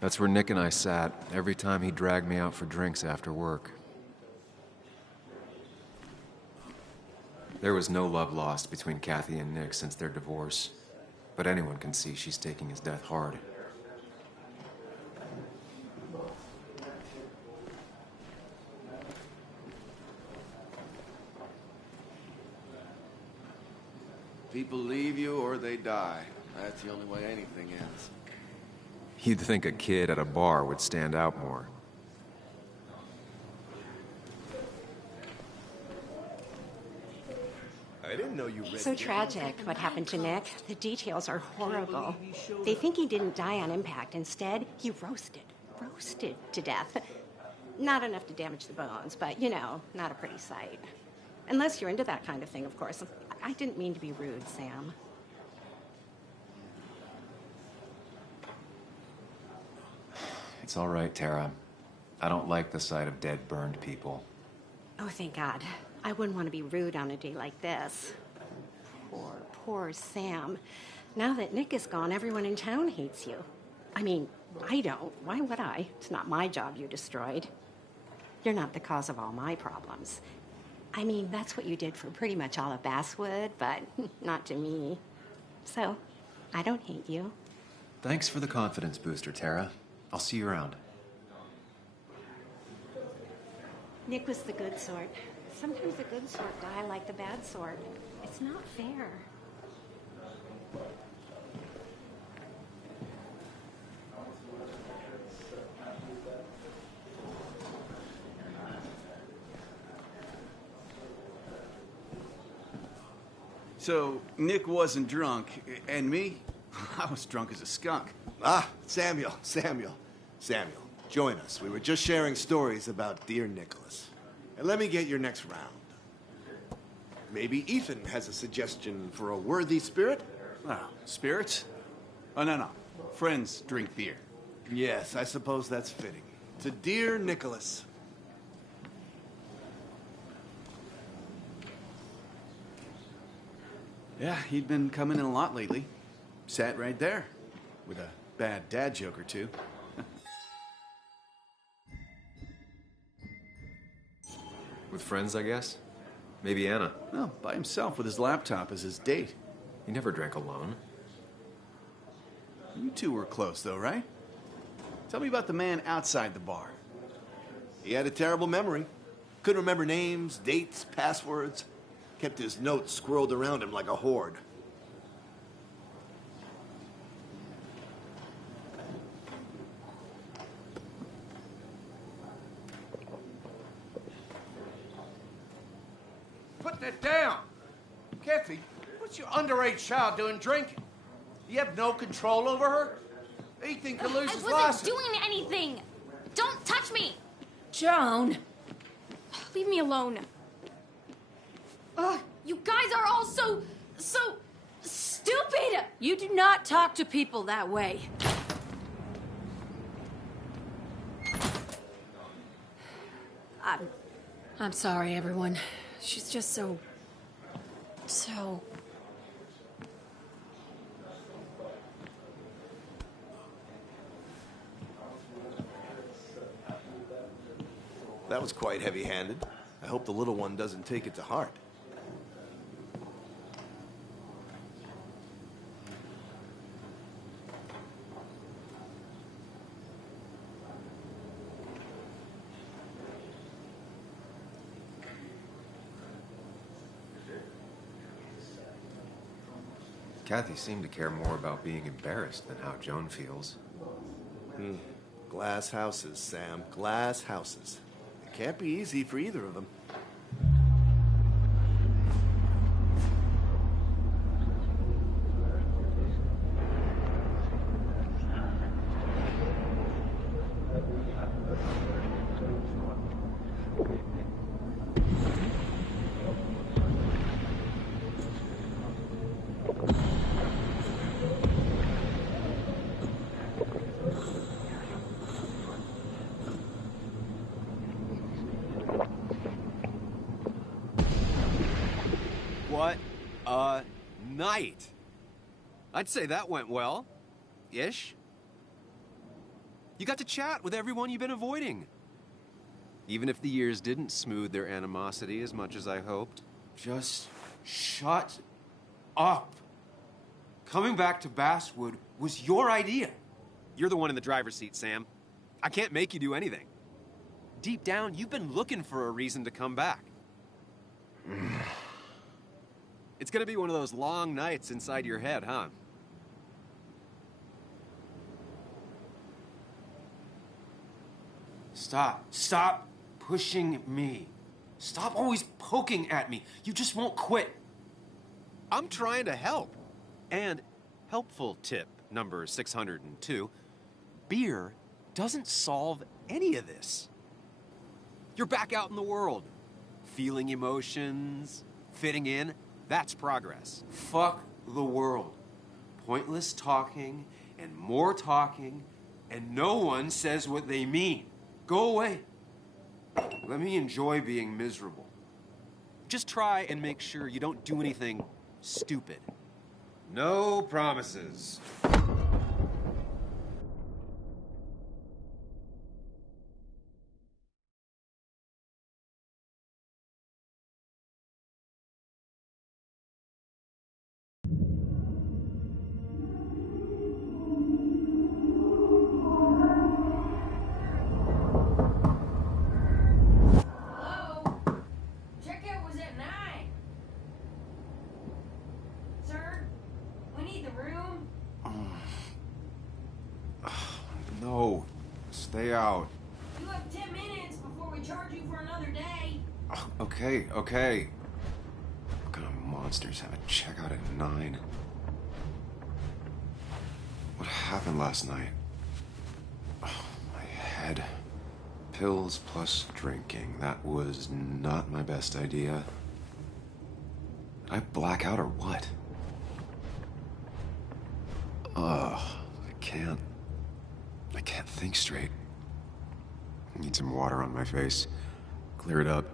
That's where Nick and I sat every time he dragged me out for drinks after work. There was no love lost between Kathy and Nick since their divorce, but anyone can see she's taking his death hard. People leave you or they die. That's the only way anything ends. You'd think a kid at a bar would stand out more. I didn't know you read. So tragic what happened to Nick. The details are horrible. They think he didn't die on impact. Instead, he roasted to death. Not enough to damage the bones, but, you know, not a pretty sight. Unless you're into that kind of thing, of course. I didn't mean to be rude, Sam. It's all right, Tara. I don't like the sight of dead, burned people. Oh, thank God. I wouldn't want to be rude on a day like this. Poor Sam. Now that Nick is gone, everyone in town hates you. I mean, I don't. Why would I? It's not my job you destroyed. You're not the cause of all my problems. I mean, that's what you did for pretty much all of Basswood, but not to me. So, I don't hate you. Thanks for the confidence booster, Tara. I'll see you around. Nick was the good sort. Sometimes the good sort die like the bad sort. It's not fair. So, Nick wasn't drunk, and me? I was drunk as a skunk. Ah, Samuel, join us. We were just sharing stories about dear Nicholas. And let me get your next round. Maybe Ethan has a suggestion for a worthy spirit? Oh, spirits? Oh, no. Friends drink beer. Yes, I suppose that's fitting. To dear Nicholas. Yeah, he'd been coming in a lot lately. Sat right there, with a bad dad joke or two. With friends, I guess? Maybe Anna. No, by himself with his laptop as his date. He never drank alone. You two were close, though, right? Tell me about the man outside the bar. He had a terrible memory. Couldn't remember names, dates, passwords. Kept his notes squirreled around him like a hoard. Put that down! Kathy, what's your underage child doing drinking? You have no control over her? Ethan could lose his I license. wasn't doing anything! Don't touch me! Joan! Leave me alone. Ugh, you guys are all so stupid! You do not talk to people that way. I'm sorry, everyone. She's just so... That was quite heavy-handed. I hope the little one doesn't take it to heart. Kathy seemed to care more about being embarrassed than how Joan feels. Glass houses, Sam. Glass houses. It can't be easy for either of them. What a night! I'd say that went well. Ish. You got to chat with everyone you've been avoiding. Even if the years didn't smooth their animosity as much as I hoped. Just shut up. Coming back to Basswood was your idea. You're the one in the driver's seat, Sam. I can't make you do anything. Deep down, you've been looking for a reason to come back. It's gonna be one of those long nights inside your head, huh? Stop pushing me. Stop always poking at me. You just won't quit. I'm trying to help. And helpful tip number 602, beer doesn't solve any of this. You're back out in the world. Feeling emotions, fitting in. That's progress. Fuck the world. Pointless talking and more talking, and no one says what they mean. Go away. Let me enjoy being miserable. Just try and make sure you don't do anything stupid. No promises. Checkout was at 9. Sir, we need the room. No, stay out. You have 10 minutes before we charge you for another day. Okay. What kind of monsters have a checkout at 9? What happened last night? Oh, my head. Pills plus drinking. That was not my best idea. Did I black out or what? I can't think straight. I need some water on my face. Clear it up.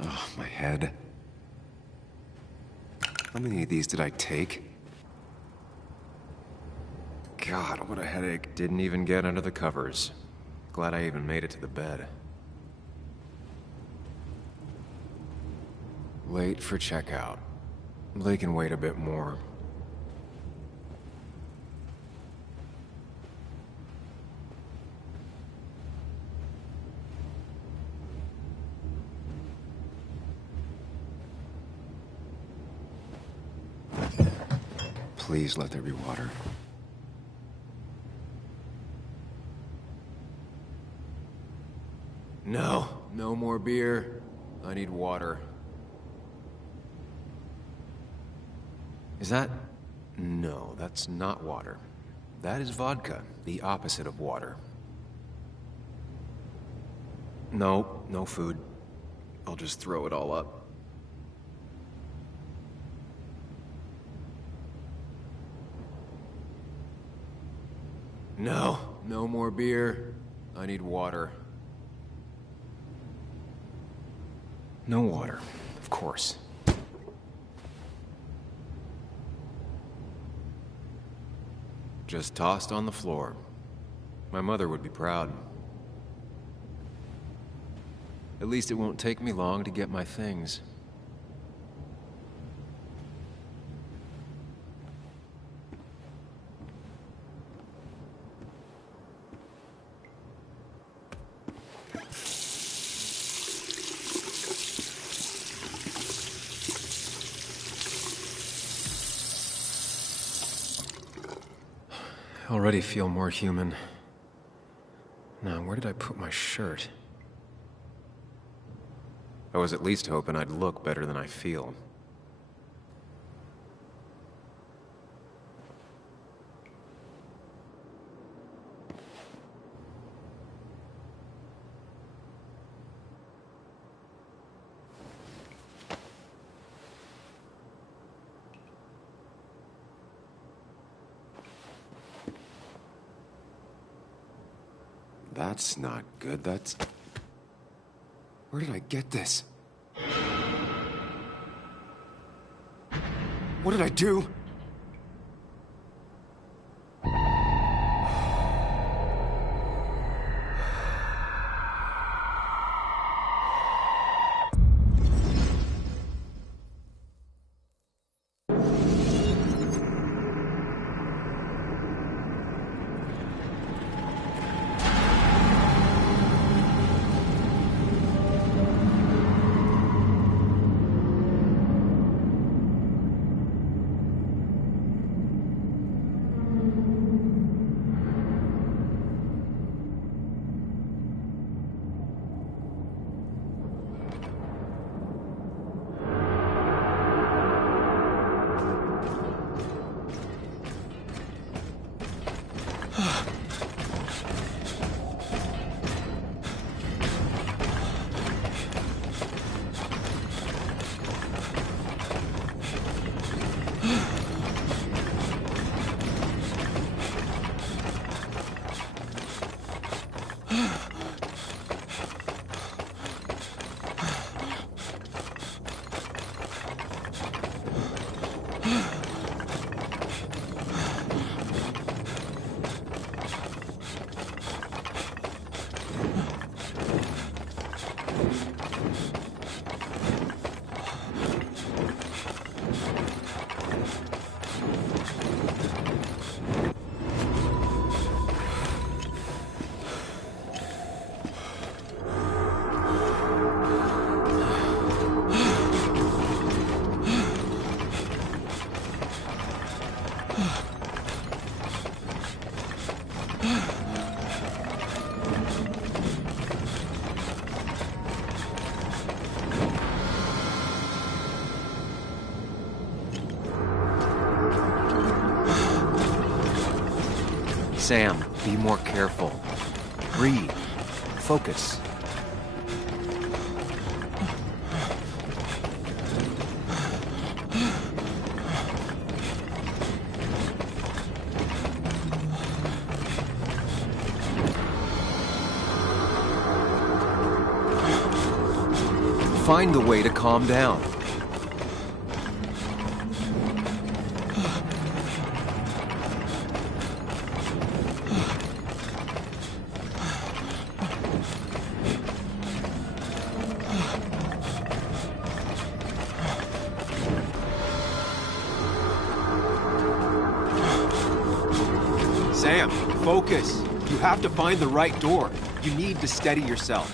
Oh, my head. How many of these did I take? God, what a headache. Didn't even get under the covers. Glad I even made it to the bed. Late for checkout. They can wait a bit more. Please let there be water. No, no more beer. I need water. Is that... No, that's not water. That is vodka, the opposite of water. No, no food. I'll just throw it all up. No, no more beer. I need water. No water, of course. Just tossed on the floor. My mother would be proud. At least it won't take me long to get my things. I already feel more human. Now, where did I put my shirt? I was at least hoping I'd look better than I feel. That's not good. That's... Where did I get this? What did I do? Sam, be more careful. Breathe. Focus. Find the way to calm down. Sam, focus. You have to find the right door. You need to steady yourself.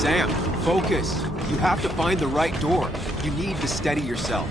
Sam, focus. You have to find the right door. You need to steady yourself.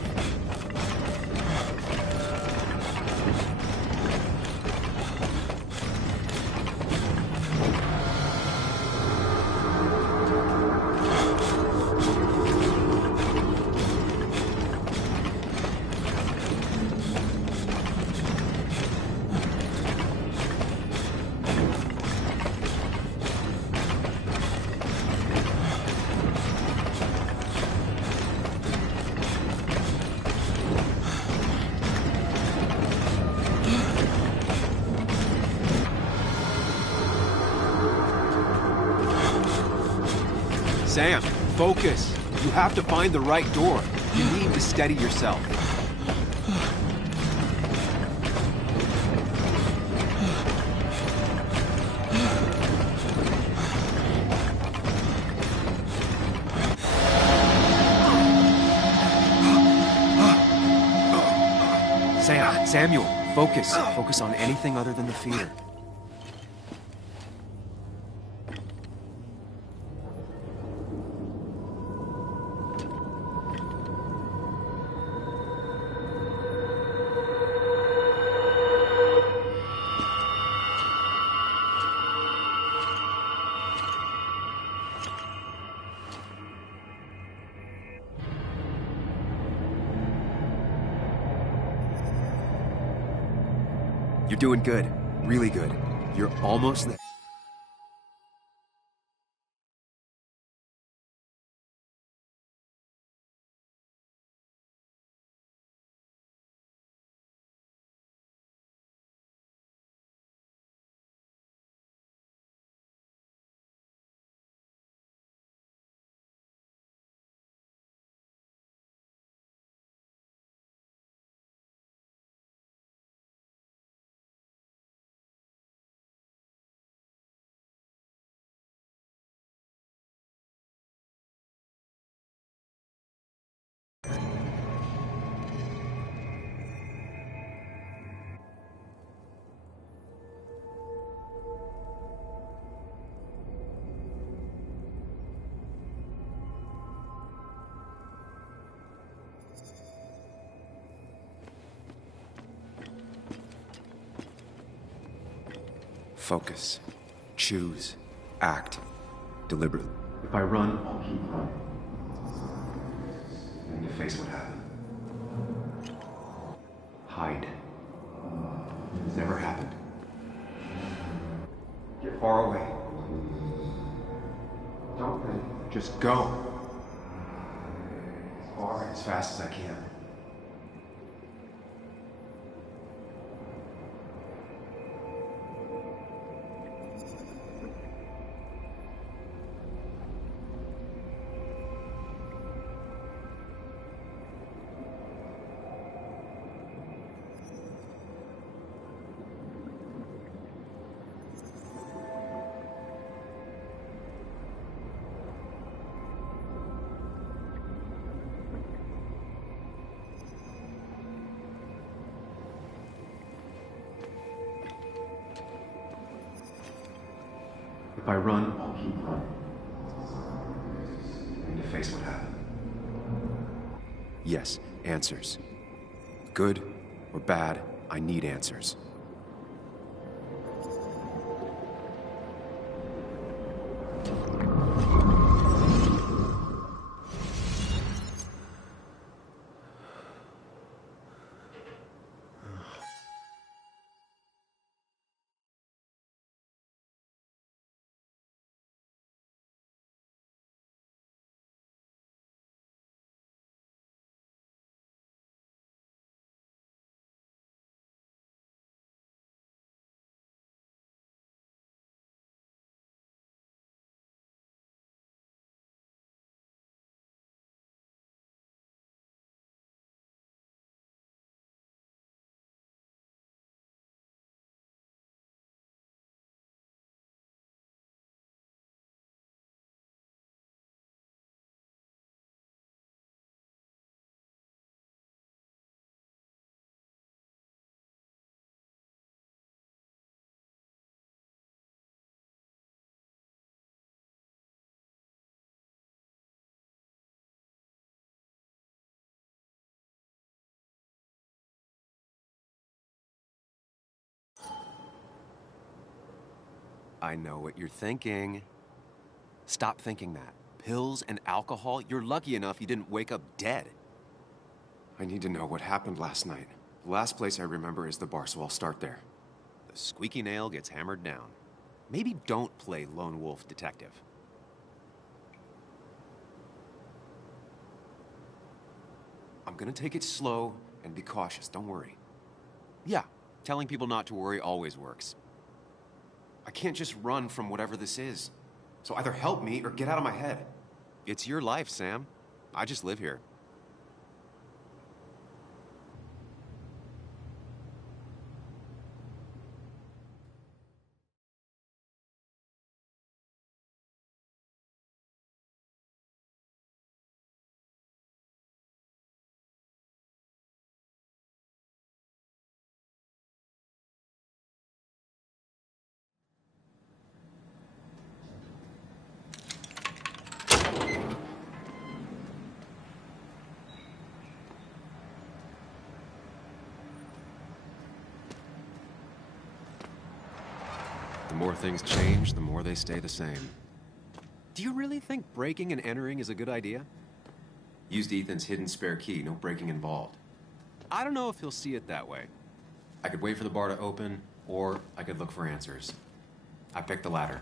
Sam, focus. You have to find the right door. You need to steady yourself. Samuel, focus. Focus on anything other than the fear. You're doing good. Really good. You're almost there. Focus. Choose. Act. Deliberately. If I run, I'll keep running. I need to face what happened. Hide. It's never happened. Get far away. Don't think. Just go. As far and as fast as I can. If I run, I'll keep running. I need to face what happened. Yes, answers. Good or bad, I need answers. I know what you're thinking. Stop thinking that. Pills and alcohol, you're lucky enough you didn't wake up dead. I need to know what happened last night. The last place I remember is the bar, so I'll start there. The squeaky nail gets hammered down. Maybe don't play lone wolf detective. I'm gonna take it slow and be cautious, don't worry. Yeah, telling people not to worry always works. I can't just run from whatever this is. So either help me or get out of my head. It's your life, Sam. I just live here. The more things change, the more they stay the same. Do you really think breaking and entering is a good idea? Used Ethan's hidden spare key, no breaking involved. I don't know if he'll see it that way. I could wait for the bar to open, or I could look for answers. I picked the latter.